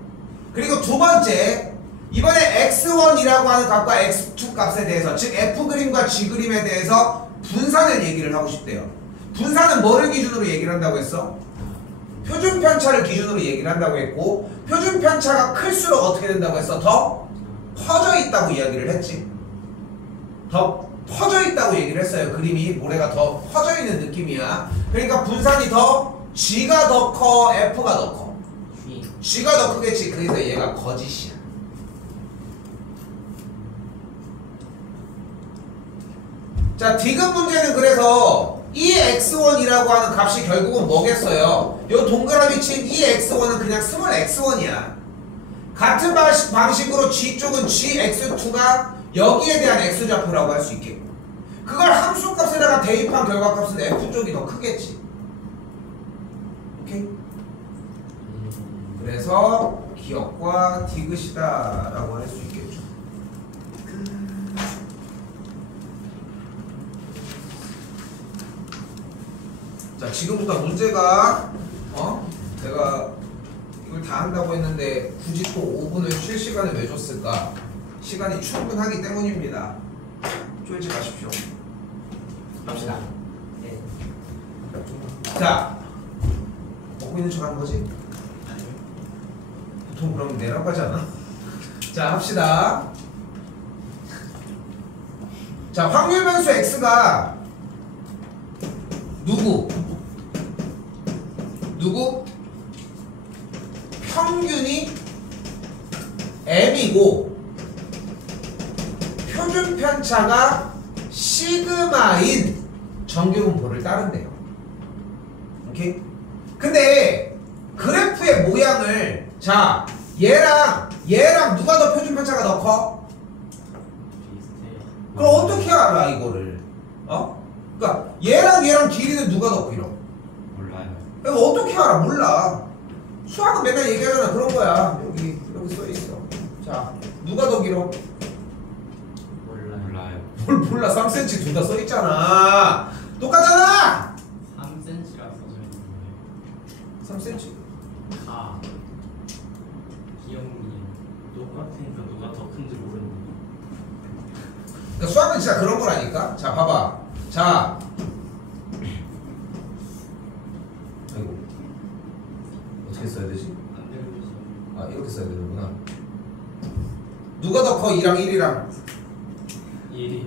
그리고 두 번째, 이번에 X1이라고 하는 값과 X2 값에 대해서, 즉 F 그림과 G 그림에 대해서 분산을 얘기를 하고 싶대요. 분산은 뭐를 기준으로 얘기를 한다고 했어? 표준 편차를 기준으로 얘기를 한다고 했고, 표준 편차가 클수록 어떻게 된다고 했어? 더 퍼져 있다고 이야기를 했지. 더 퍼져 있다고 얘기를 했어요. 그림이 모래가 더 퍼져 있는 느낌이야. 그러니까 분산이 더 G가 더 커, F가 더 커? G가 더 크겠지. 그래서 얘가 거짓이야. 자, 디귿 문제는 그래서 이 X1이라고 하는 값이 결국은 뭐겠어요? 요 동그라미 친 이 X1은 그냥 스몰 X1이야. 같은 방식으로 G쪽은 GX2가 여기에 대한 X좌표라고 할 수 있겠고, 그걸 함수값에다가 대입한 결과값은 F쪽이 더 크겠지. 오케이? 그래서 기억과 디귿이다 라고 할 수 있겠죠. 자, 지금부터 문제가 제가 이걸 다 한다고 했는데 굳이 또 5분을 쉴 시간을 왜 줬을까? 시간이 충분하기 때문입니다. 쫄지 마십시오. 갑시다. 네. 자, 먹고 있는 척 하는 거지? 보통 그럼 내라고 하지 않아? 자, 합시다. 자, 확률 변수 x가 누구? 평균이 m이고 표준 편차가 시그마인 정규분포를 따른대요. 오케이? 근데 그래프의 모양을, 자, 얘랑 누가 더 표준 편차가 더 커? 그럼 어떻게 알아 이거를? 그러니까 얘랑 길이는 누가 더 길어? 몰라요. 그럼 어떻게 알아? 몰라. 수학은 맨날 얘기하잖아. 그런 거야. 여기 써 있어. 자, 누가 더 길어? 몰라요. 뭘 몰라? 3cm 둘 다 써 있잖아. 똑같잖아. 3cm라 써져 있는데 3cm. 다 기억이 똑같으니까 누가 더 큰지 모르는데. 그러니까 수학은 진짜 그런 거라니까. 자, 봐봐. 자, 아이고, 어떻게 써야 되지? 안 되는 아, 이렇게 써야 되는구나. 누가 더 커? 2랑 1이랑. 1이요.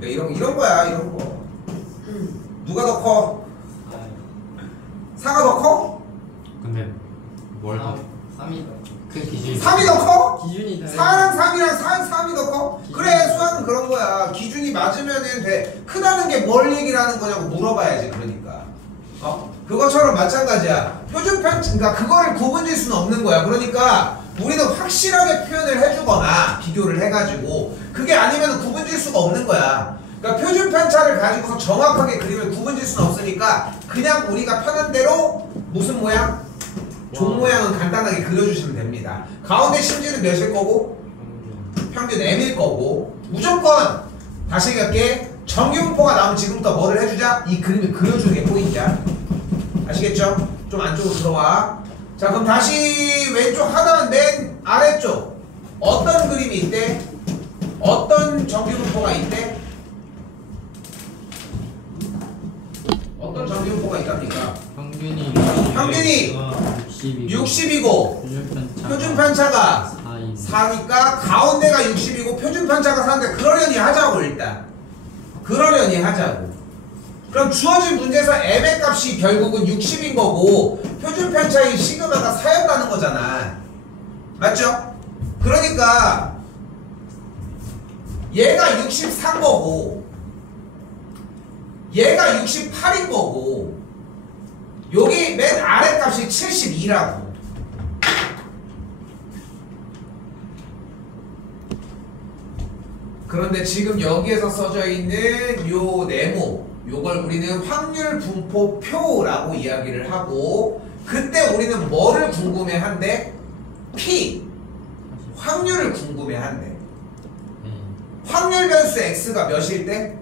그러니까 이런 거야. 이런 거. 누가 더 커? 4가 더 커? 근데 뭘 더? 3이다. 그 기준이 3이 더 커? 기준이 다르 4랑 3이랑 3이 더 커? 그래, 수학은 그런 거야. 기준이 맞으면은 돼. 크다는 게 뭘 얘기를 하는 거냐고 물어봐야지. 그러니까 그것처럼 마찬가지야. 표준 편차, 그러니까 그거를 구분질 수는 없는 거야. 그러니까 우리는 확실하게 표현을 해주거나 비교를 해가지고, 그게 아니면 구분질 수가 없는 거야. 그러니까 표준 편차를 가지고서 정확하게 그림을 구분질 수는 없으니까 그냥 우리가 편한 대로 무슨 모양? 종 모양은 간단하게 그려주시면 됩니다. 가운데 심지는 몇일 거고? 평균 m일 거고, 무조건 다시 얘기할게. 정규분포가 나오면 지금부터 뭐를 해주자? 이 그림을 그려주는 게 포인트야. 아시겠죠? 좀 안쪽으로 들어와. 자, 그럼 다시 왼쪽 하단 맨 아래쪽 어떤 그림이 있대? 어떤 정규분포가 있대? 어떤 정규분포가 있답니까? 평균이 60이고 표준 편차가 4니까 가운데가 60이고 표준 편차가 4인데 그러려니 하자고. 일단 그러려니 하자고. 그럼 주어진 문제에서 m의 값이 결국은 60인 거고 표준 편차의 시그마가 4였다는 거잖아. 맞죠? 그러니까 얘가 64인 거고 얘가 68인 거고 여기 맨 아래 값이 72라고. 그런데 지금 여기에서 써져 있는 요 네모 요걸 우리는 확률 분포표라고 이야기를 하고 그때 우리는 뭐를 궁금해한대? P 확률을 궁금해한대. 확률 변수 X가 몇일 때?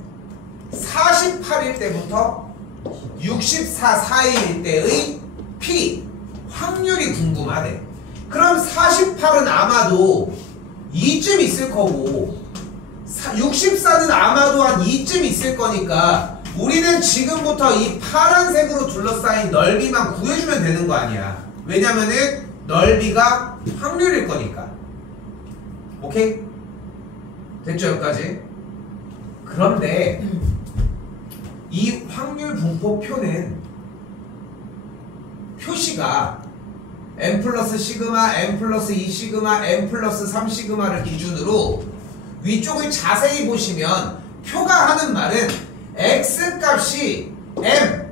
48일 때부터 64 사이일 때의 P 확률이 궁금하대. 그럼 48은 아마도 2쯤 있을 거고 64는 아마도 한 2쯤 있을 거니까 우리는 지금부터 이 파란색으로 둘러싸인 넓이만 구해주면 되는 거 아니야. 왜냐면은 넓이가 확률일 거니까. 오케이? 됐죠 여기까지? 그런데 이 확률 분포표는 표시가 n 플러스 시그마, n 플러스 2 시그마, n 플러스 3 시그마를 기준으로 위쪽을 자세히 보시면 표가 하는 말은 x 값이 m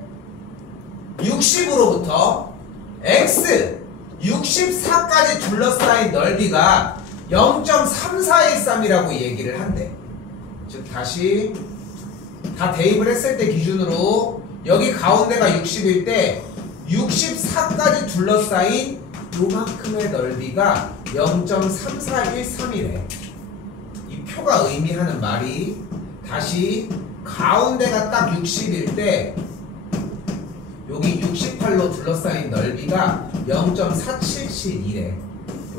60으로부터 x 64까지 둘러싸인 넓이가 0.3413이라고 얘기를 한대. 즉 다시 다 대입을 했을 때 기준으로 여기 가운데가 60일 때 64까지 둘러싸인 요만큼의 넓이가 0.3413이래. 이 표가 의미하는 말이 다시 가운데가 딱 60일 때 여기 68로 둘러싸인 넓이가 0.4772래.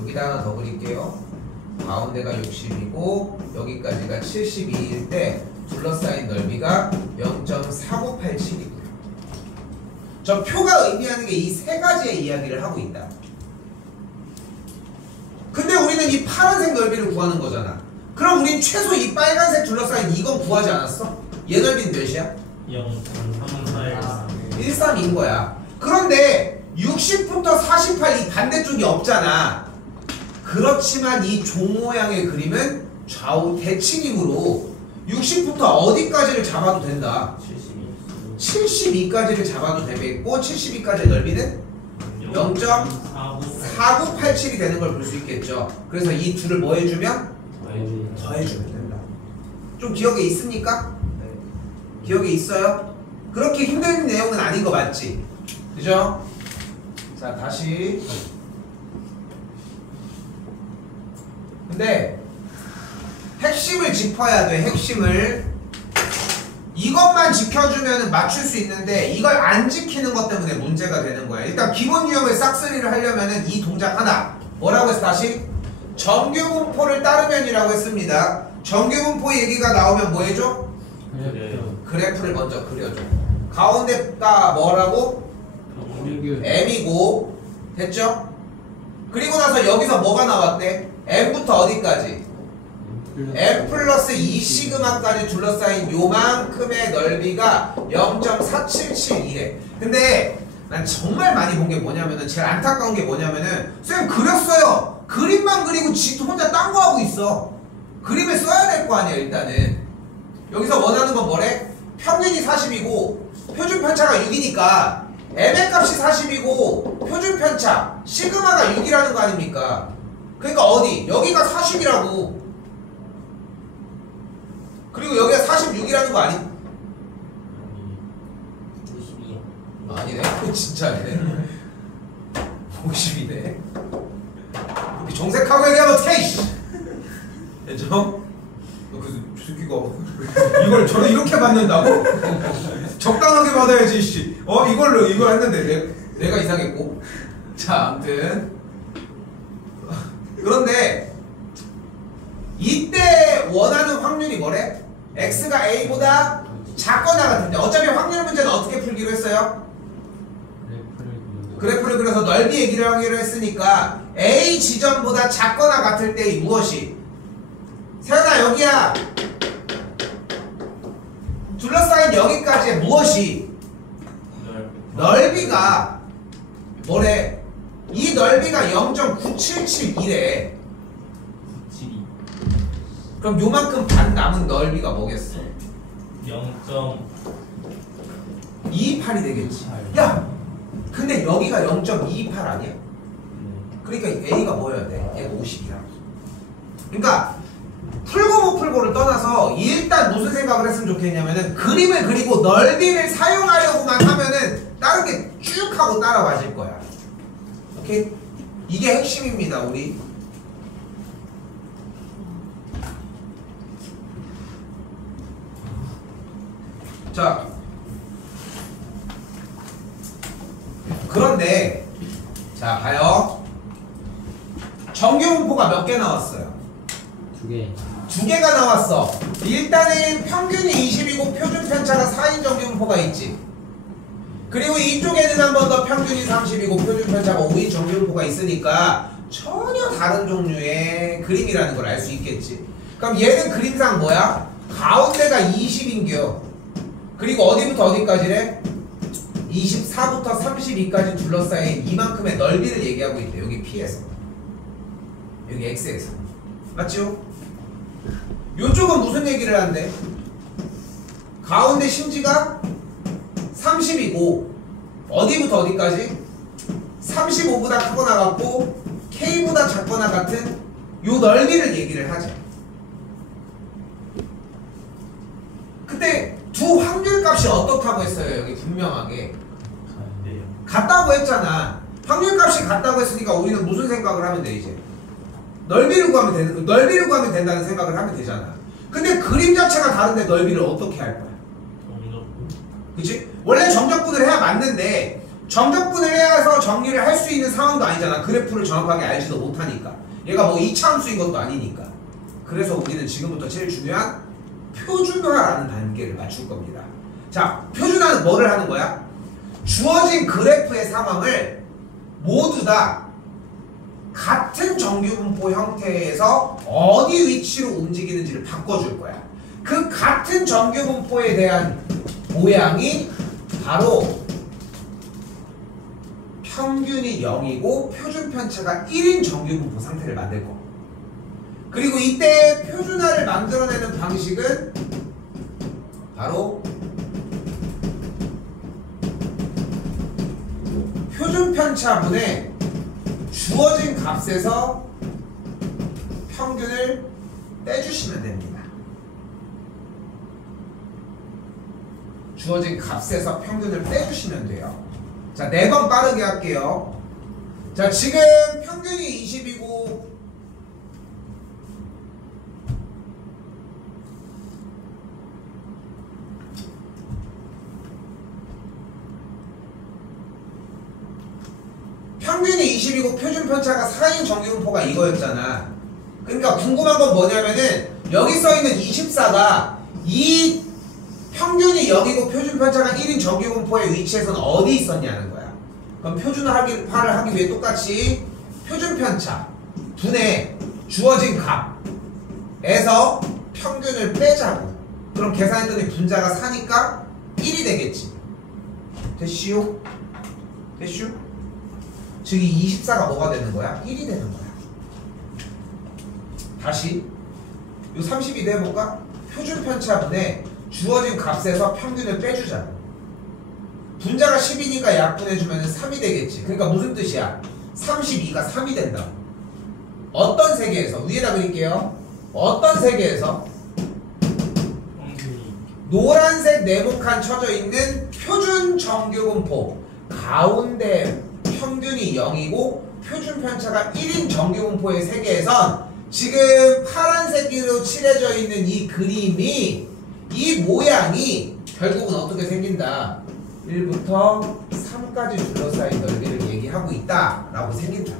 여기다 하나 더 그릴게요. 가운데가 60이고 여기까지가 72일 때 둘러싸인 넓이가 0.4987이고요. 저 표가 의미하는 게 이 세 가지의 이야기를 하고 있다. 근데 우리는 이 파란색 넓이를 구하는 거잖아. 그럼 우린 최소 이 빨간색 둘러싸인 이건 구하지 않았어? 얘 넓이는 몇이야? 13인 거야. 그런데 60부터 48 이 반대쪽이 없잖아. 그렇지만 이 종 모양의 그림은 좌우 대칭이므로 60부터 어디까지를 잡아도 된다? 72까지를 잡아도 되겠고 72까지의 넓이는 0.4987이 되는 걸 볼 수 있겠죠. 그래서 이 둘을 뭐 해주면? 더해주면 된다. 좀 기억에 있습니까? 기억에 있어요? 그렇게 힘든 내용은 아닌 거 맞지? 그죠? 자 다시. 근데 핵심을 짚어야 돼. 핵심을. 이것만 지켜주면 맞출 수 있는데 이걸 안 지키는 것 때문에 문제가 되는 거야. 일단 기본 유형을 싹쓸이를 하려면 이 동작 하나 뭐라고 했어? 다시 정규분포를 따르면이라고 했습니다. 정규분포 얘기가 나오면 뭐 해줘? 그래프를 먼저 그려줘. 가운데가 뭐라고? m이고 됐죠? 그리고 나서 여기서 뭐가 나왔대? m부터 어디까지? m 플러스 2 시그마까지 둘러싸인 요만큼의 넓이가 0.4772래. 근데 난 정말 많이 본 게 뭐냐면은 제일 안타까운 게 뭐냐면은 쌤 그렸어요. 그림만 그리고 지 혼자 딴 거 하고 있어. 그림을 써야 될 거 아니야 일단은. 여기서 원하는 건 뭐래? 평균이 40이고 표준 편차가 6이니까 m의 값이 40이고 표준 편차 시그마가 6이라는 거 아닙니까? 그러니까 어디? 여기가 40이라고. 그리고 여기가 46이라는 거 아니? 52요. 아니네. 진짜 아니네. 50이네. 이렇게 정색하고 얘기하면 어떡해 이씨. 됐죠? 너 그 새끼가 이걸 저를 이렇게 받는다고? 적당하게 받아야지 씨. 이걸로 이거 했는데 내가 이상했고. 자 아무튼 그런데 이때 원하는 확률이 뭐래? x가 a보다 작거나 같은데 어차피 확률 문제는 어떻게 풀기로 했어요? 그래프를 그려서 넓이 얘기를 하기로 했으니까 a 지점보다 작거나 같을 때 무엇이? 세연아 여기야. 둘러싸인 여기까지 때까지의 무엇이 넓이가 뭐래? 이 넓이가 0.9771에 7이 그럼 요만큼 반 남은 넓이가 뭐겠어? 228이 되겠지. 야, 근데 여기가 0.228 아니야? 그러니까 A가 뭐여야 돼? 얘가 50이야. 그러니까 풀고 못 풀고를 떠나서 일단 무슨 생각을 했으면 좋겠냐면은 그림을 그리고 넓이를 사용하려고만 하면은 다른 게 쭉 하고 따라와질 거야. 오케이? 이게 핵심입니다, 우리. 자, 그런데 자, 봐요. 정규분포가 몇 개 나왔어요? 2개. 2개가 나왔어. 일단은 평균이 20이고 표준 편차가 4인 정규분포가 있지. 그리고 이쪽에는 한 번 더 평균이 30이고 표준 편차가 5인 정규분포가 있으니까 전혀 다른 종류의 그림이라는 걸 알 수 있겠지. 그럼 얘는 그림상 뭐야? 가운데가 20인겨. 그리고 어디부터 어디까지래? 24부터 32까지 둘러싸인 이만큼의 넓이를 얘기하고 있대. 여기 P에서, 여기 X에서. 맞죠? 요쪽은 무슨 얘기를 한대? 가운데 심지가 30이고 어디부터 어디까지? 35보다 크거나 같고 K보다 작거나 같은 요 넓이를 얘기를 하죠. 그때 두 확률값이 어떻다고 했어요? 여기 분명하게 같다고 했잖아. 확률값이 같다고 했으니까 우리는 무슨 생각을 하면 돼? 이제 넓이를 구하면 된다는 생각을 하면 되잖아. 근데 그림 자체가 다른데 넓이를 어떻게 할 거야? 그치? 원래 정적분을 해야 맞는데 정적분을 해서 정리를 할 수 있는 상황도 아니잖아. 그래프를 정확하게 알지도 못하니까. 얘가 뭐 이차함수인 것도 아니니까. 그래서 우리는 지금부터 제일 중요한 표준화라는 단계를 맞출 겁니다. 자, 표준화는 뭐를 하는 거야? 주어진 그래프의 상황을 모두 다 같은 정규분포 형태에서 어디 위치로 움직이는지를 바꿔줄 거야. 그 같은 정규분포에 대한 모양이 바로 평균이 0이고 표준 편차가 1인 정규분포 상태를 만들 거. 그리고 이때 표준화를 만들어내는 방식은 바로 표준 편차분의 주어진 값에서 평균을 떼주시면 됩니다. 주어진 값에서 평균을 빼주시면 돼요. 자, 4번 빠르게 할게요. 자, 지금 평균이 20이고 평균이 20이고 표준 편차가 4인 정규분포가 이거였잖아. 그러니까 궁금한 건 뭐냐면은 여기 써있는 24가 이 평균이 0이고 표준 편차가 1인 정규분포의 위치에서는 어디 있었냐는 거야. 그럼 표준화를 하기 위해 똑같이 표준 편차 분의 주어진 값에서 평균을 빼자고. 그럼 계산했더니 분자가 4니까 1이 되겠지. 됐슈? 됐슈? 즉 이 24가 뭐가 되는 거야? 1이 되는 거야. 다시 요 32도 해볼까? 표준 편차분의 주어진 값에서 평균을 빼주자. 분자가 10이니까 약분해주면 3이 되겠지. 그러니까 무슨 뜻이야? 32가 3이 된다. 어떤 세계에서? 위에다 그릴게요. 어떤 세계에서? 노란색 네모칸 쳐져 있는 표준 정규분포 가운데 평균이 0이고 표준 편차가 1인 정규분포의 세계에선 지금 파란색으로 칠해져 있는 이 그림이 이 모양이 결국은 어떻게 생긴다? 1부터 3까지 둘러싸인 넓이를 얘기하고 있다 라고 생긴다.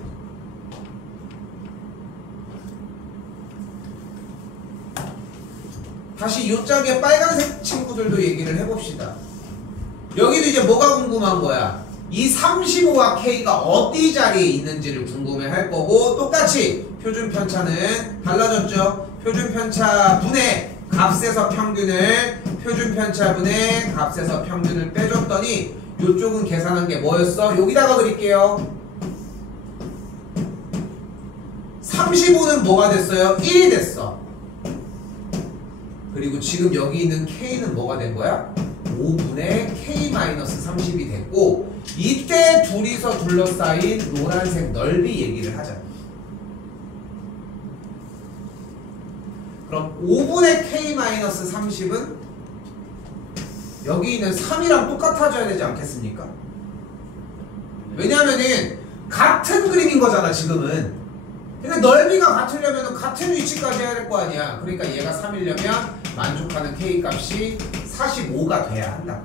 다시 요 짝의 빨간색 친구들도 얘기를 해봅시다. 여기도 이제 뭐가 궁금한 거야? 이 35와 K가 어디 자리에 있는지를 궁금해 할 거고, 똑같이 표준 편차는 달라졌죠? 표준 편차 분의 값에서 평균을 표준 편차분의 값에서 평균을 빼줬더니 요쪽은 계산한 게 뭐였어? 여기다가 그릴게요. 35는 뭐가 됐어요? 1이 됐어. 그리고 지금 여기 있는 K는 뭐가 된 거야? 5분의 K-30이 됐고, 이때 둘이서 둘러싸인 노란색 넓이 얘기를 하자. 그럼 5분의 K-30은 여기 있는 3이랑 똑같아져야 되지 않겠습니까? 왜냐하면은 같은 그림인 거잖아 지금은. 근데 넓이가 같으려면 같은 위치까지 해야 될 거 아니야. 그러니까 얘가 3이려면 만족하는 K 값이 45가 돼야 한다.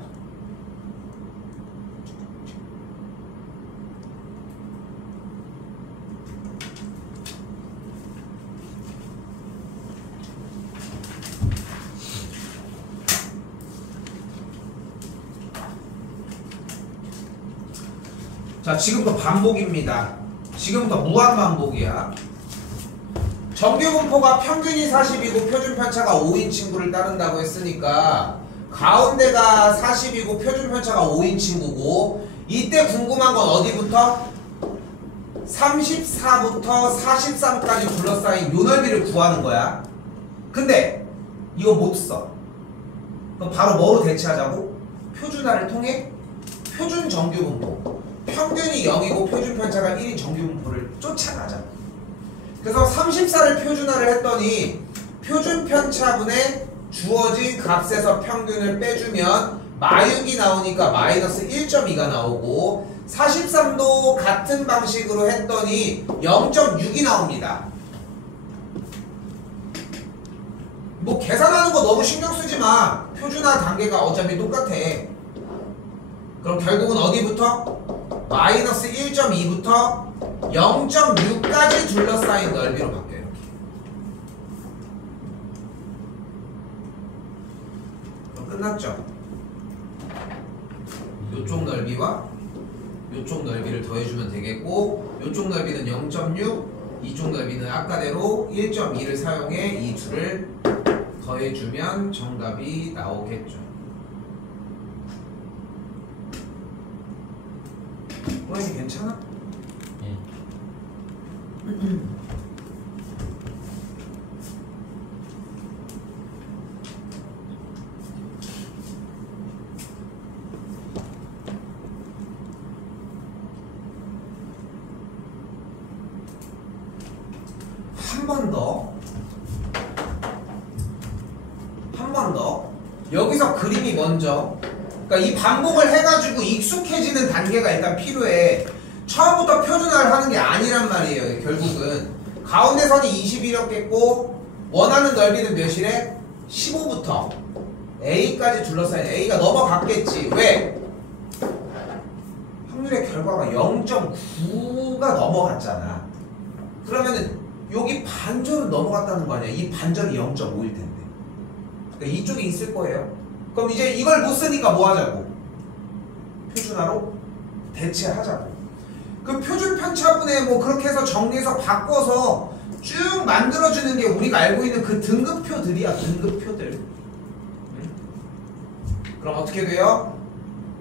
자, 지금부터 반복입니다. 지금부터 무한 반복이야. 정규분포가 평균이 40이고 표준 편차가 5인 친구를 따른다고 했으니까 가운데가 40이고 표준 편차가 5인 친구고, 이때 궁금한 건 어디부터? 34부터 43까지 둘러싸인 요 넓이를 구하는 거야. 근데 이거 못 써. 그럼 바로 뭐로 대체하자고? 표준화를 통해 표준 정규분포, 평균이 0이고 표준 편차가 1인 정규분포를 쫓아가자. 그래서 34를 표준화를 했더니 표준 편차분의 주어진 값에서 평균을 빼주면 마육이 나오니까 마이너스 1.2가 나오고, 43도 같은 방식으로 했더니 0.6이 나옵니다. 뭐 계산하는 거 너무 신경 쓰지 마. 표준화 단계가 어차피 똑같아. 그럼 결국은 어디부터? 마이너스 1.2부터 0.6까지 둘러싸인 넓이로 바뀌어요. 이렇게. 그럼 끝났죠? 요쪽 넓이와 요쪽 넓이를 더해주면 되겠고, 요쪽 넓이는 0.6, 이쪽 넓이는 아까대로 1.2를 사용해 이 둘을 더해주면 정답이 나오겠죠. 이게 괜찮아? 예. 한 번 더. 한 번 더. 여기서 그림이 먼저. 그러니까 이 반복을 해가지고 익숙해지는 단계가 일단 필요해. 처음부터 표준화를 하는 게 아니란 말이에요. 결국은 가운데 선이 21이었겠고, 원하는 넓이는 몇이래? 15부터 A까지 둘러싸인 A가 넘어갔겠지. 왜? 확률의 결과가 0.9가 넘어갔잖아. 그러면은 여기 반절은 넘어갔다는 거 아니야. 이 반절이 0.5일 텐데. 그러니까 이쪽에 있을 거예요. 그럼 이제 이걸 못 쓰니까 뭐 하자고? 표준화로 대체하자고. 그 표준 편차분의 뭐 그렇게 해서 정리해서 바꿔서 쭉 만들어주는 게 우리가 알고 있는 그 등급표들이야. 등급표들. 그럼 어떻게 돼요?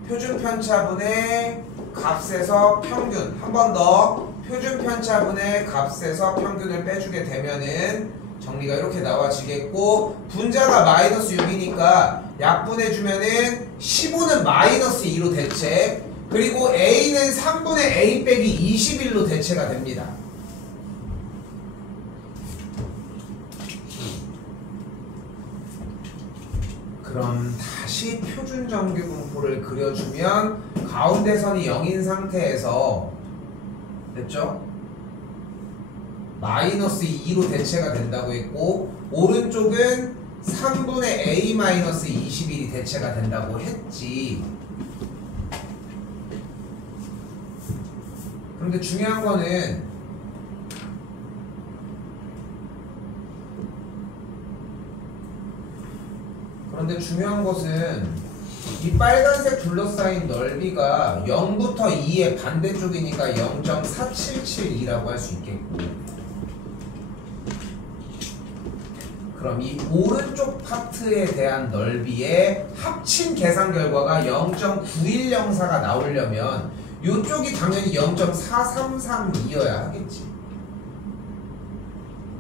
표준 편차분의 값에서 평균. 한 번 더. 표준 편차분의 값에서 평균을 빼주게 되면은 정리가 이렇게 나와지겠고, 분자가 마이너스 6이니까 약분해주면은 15는 마이너스 2로 대체, 그리고 A는 3분의 A 빼기 21로 대체가 됩니다. 그럼 다시 표준 정규분포를 그려주면 가운데 선이 0인 상태에서 됐죠? 마이너스 2로 대체가 된다고 했고, 오른쪽은 3분의 A 마이너스 21이 대체가 된다고 했지. 그런데 중요한 거는 중요한 것은 이 빨간색 둘러싸인 넓이가 0부터 2의 반대쪽이니까 0.4772라고 할 수 있겠고, 그럼 이 오른쪽 파트에 대한 넓이의 합친 계산 결과가 0.9104가 나오려면 이쪽이 당연히 0.4332여야 하겠지.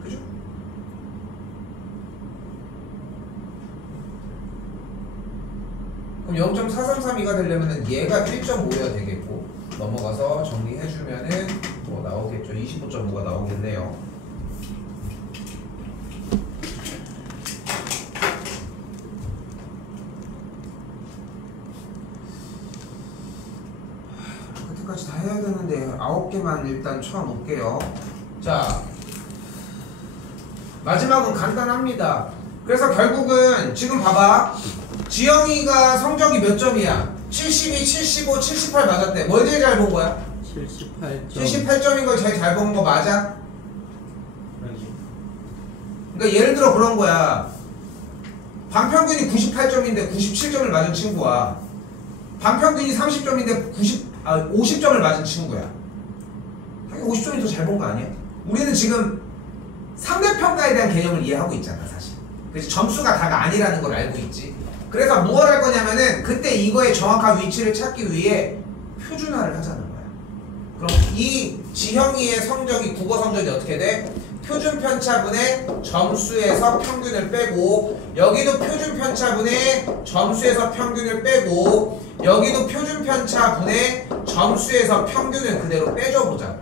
그죠? 그럼 0.4332가 되려면 얘가 1.5여야 되겠고, 넘어가서 정리해주면은 뭐 나오겠죠. 25.5가 나오겠네요. 그때까지 다 해야 되는데 9개만 일단 쳐놓을게요. 자, 마지막은 간단합니다. 그래서 결국은 지금 봐봐. 지영이가 성적이 몇 점이야? 72, 75, 78 맞았대. 뭘 제일 잘 본 거야? 78점. 78점인 걸 제일 잘 본 거 맞아? 아니요. 그러니까 예를 들어 그런 거야. 반평균이 98점인데 97점을 맞은 친구와 반평균이 30점인데 50점을 맞은 친구야. 당연히 50점이 더 잘 본 거 아니야? 우리는 지금 상대평가에 대한 개념을 이해하고 있잖아, 사실. 그래서 점수가 다가 아니라는 걸 알고 있지. 그래서 무엇 할 거냐면은 그때 이거의 정확한 위치를 찾기 위해 표준화를 하자는 거야. 그럼 이 지형이의 성적이, 국어 성적이 어떻게 돼? 표준 편차분의 점수에서 평균을 빼고, 여기도 표준 편차분의 점수에서 평균을 빼고, 여기도 표준 편차분의 점수에서 평균을 그대로 빼줘보자.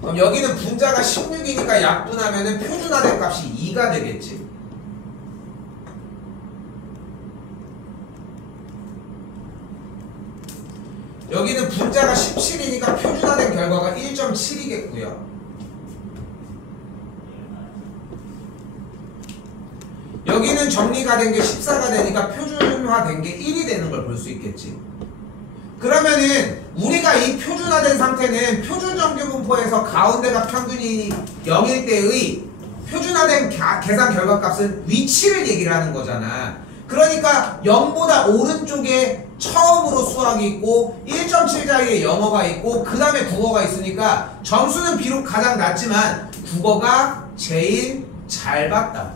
그럼 여기는 분자가 16이니까 약분하면은 표준화된 값이 2가 되겠지. 여기는 분자가 17이니까 표준화된 결과가 1.7이겠고요. 여기는 정리가 된 게 14가 되니까 표준화된 게 1이 되는 걸 볼 수 있겠지. 그러면은 우리가 이 표준화된 상태는 표준정규분포에서 가운데가 평균이 0일 때의 표준화된 계산 결과값은 위치를 얘기를 하는 거잖아. 그러니까 0보다 오른쪽에 처음으로 수학이 있고 1.7자리에 영어가 있고 그 다음에 국어가 있으니까 점수는 비록 가장 낮지만 국어가 제일 잘 봤다.